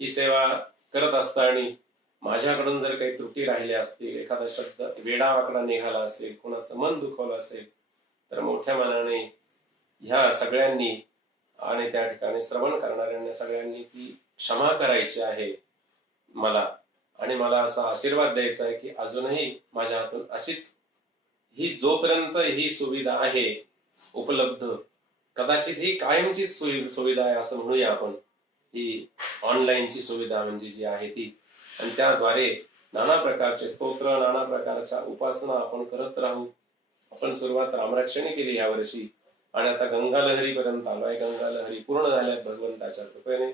ही सेवा करत असताना माझ्याकडून जर काही त्रुटी राहिल्या असतील, एखादा शब्द वेडावाकडा निघाला असेल, कोणाचं मन दुखवलं असेल, तर मोठ्या मनाने ह्या सगळ्यांनी आणि त्या ठिकाणी श्रवण करणाऱ्यांना सगळ्यांनी ती क्षमा करायची आहे मला. आणि मला असा आशीर्वाद द्यायचा आहे की अजूनही माझ्या हातून अशीच ही जोपर्यंत ही सुविधा आहे उपलब्ध, कदाचित ही कायमची सुविधा आहे असं म्हणूया आपण, ही ऑनलाईनची सुविधा म्हणजे जी आहे ती, आणि त्याद्वारे नाना प्रकारचे स्तोत्र, नाना प्रकारच्या उपासना आपण करत राहू. आपण सुरुवात रामरक्षणी केली या वर्षी आणि आता गंगा लहरी पर्यंत आलोय. गंगा लहरी पूर्ण झाल्यात भगवंताच्या कृपेने.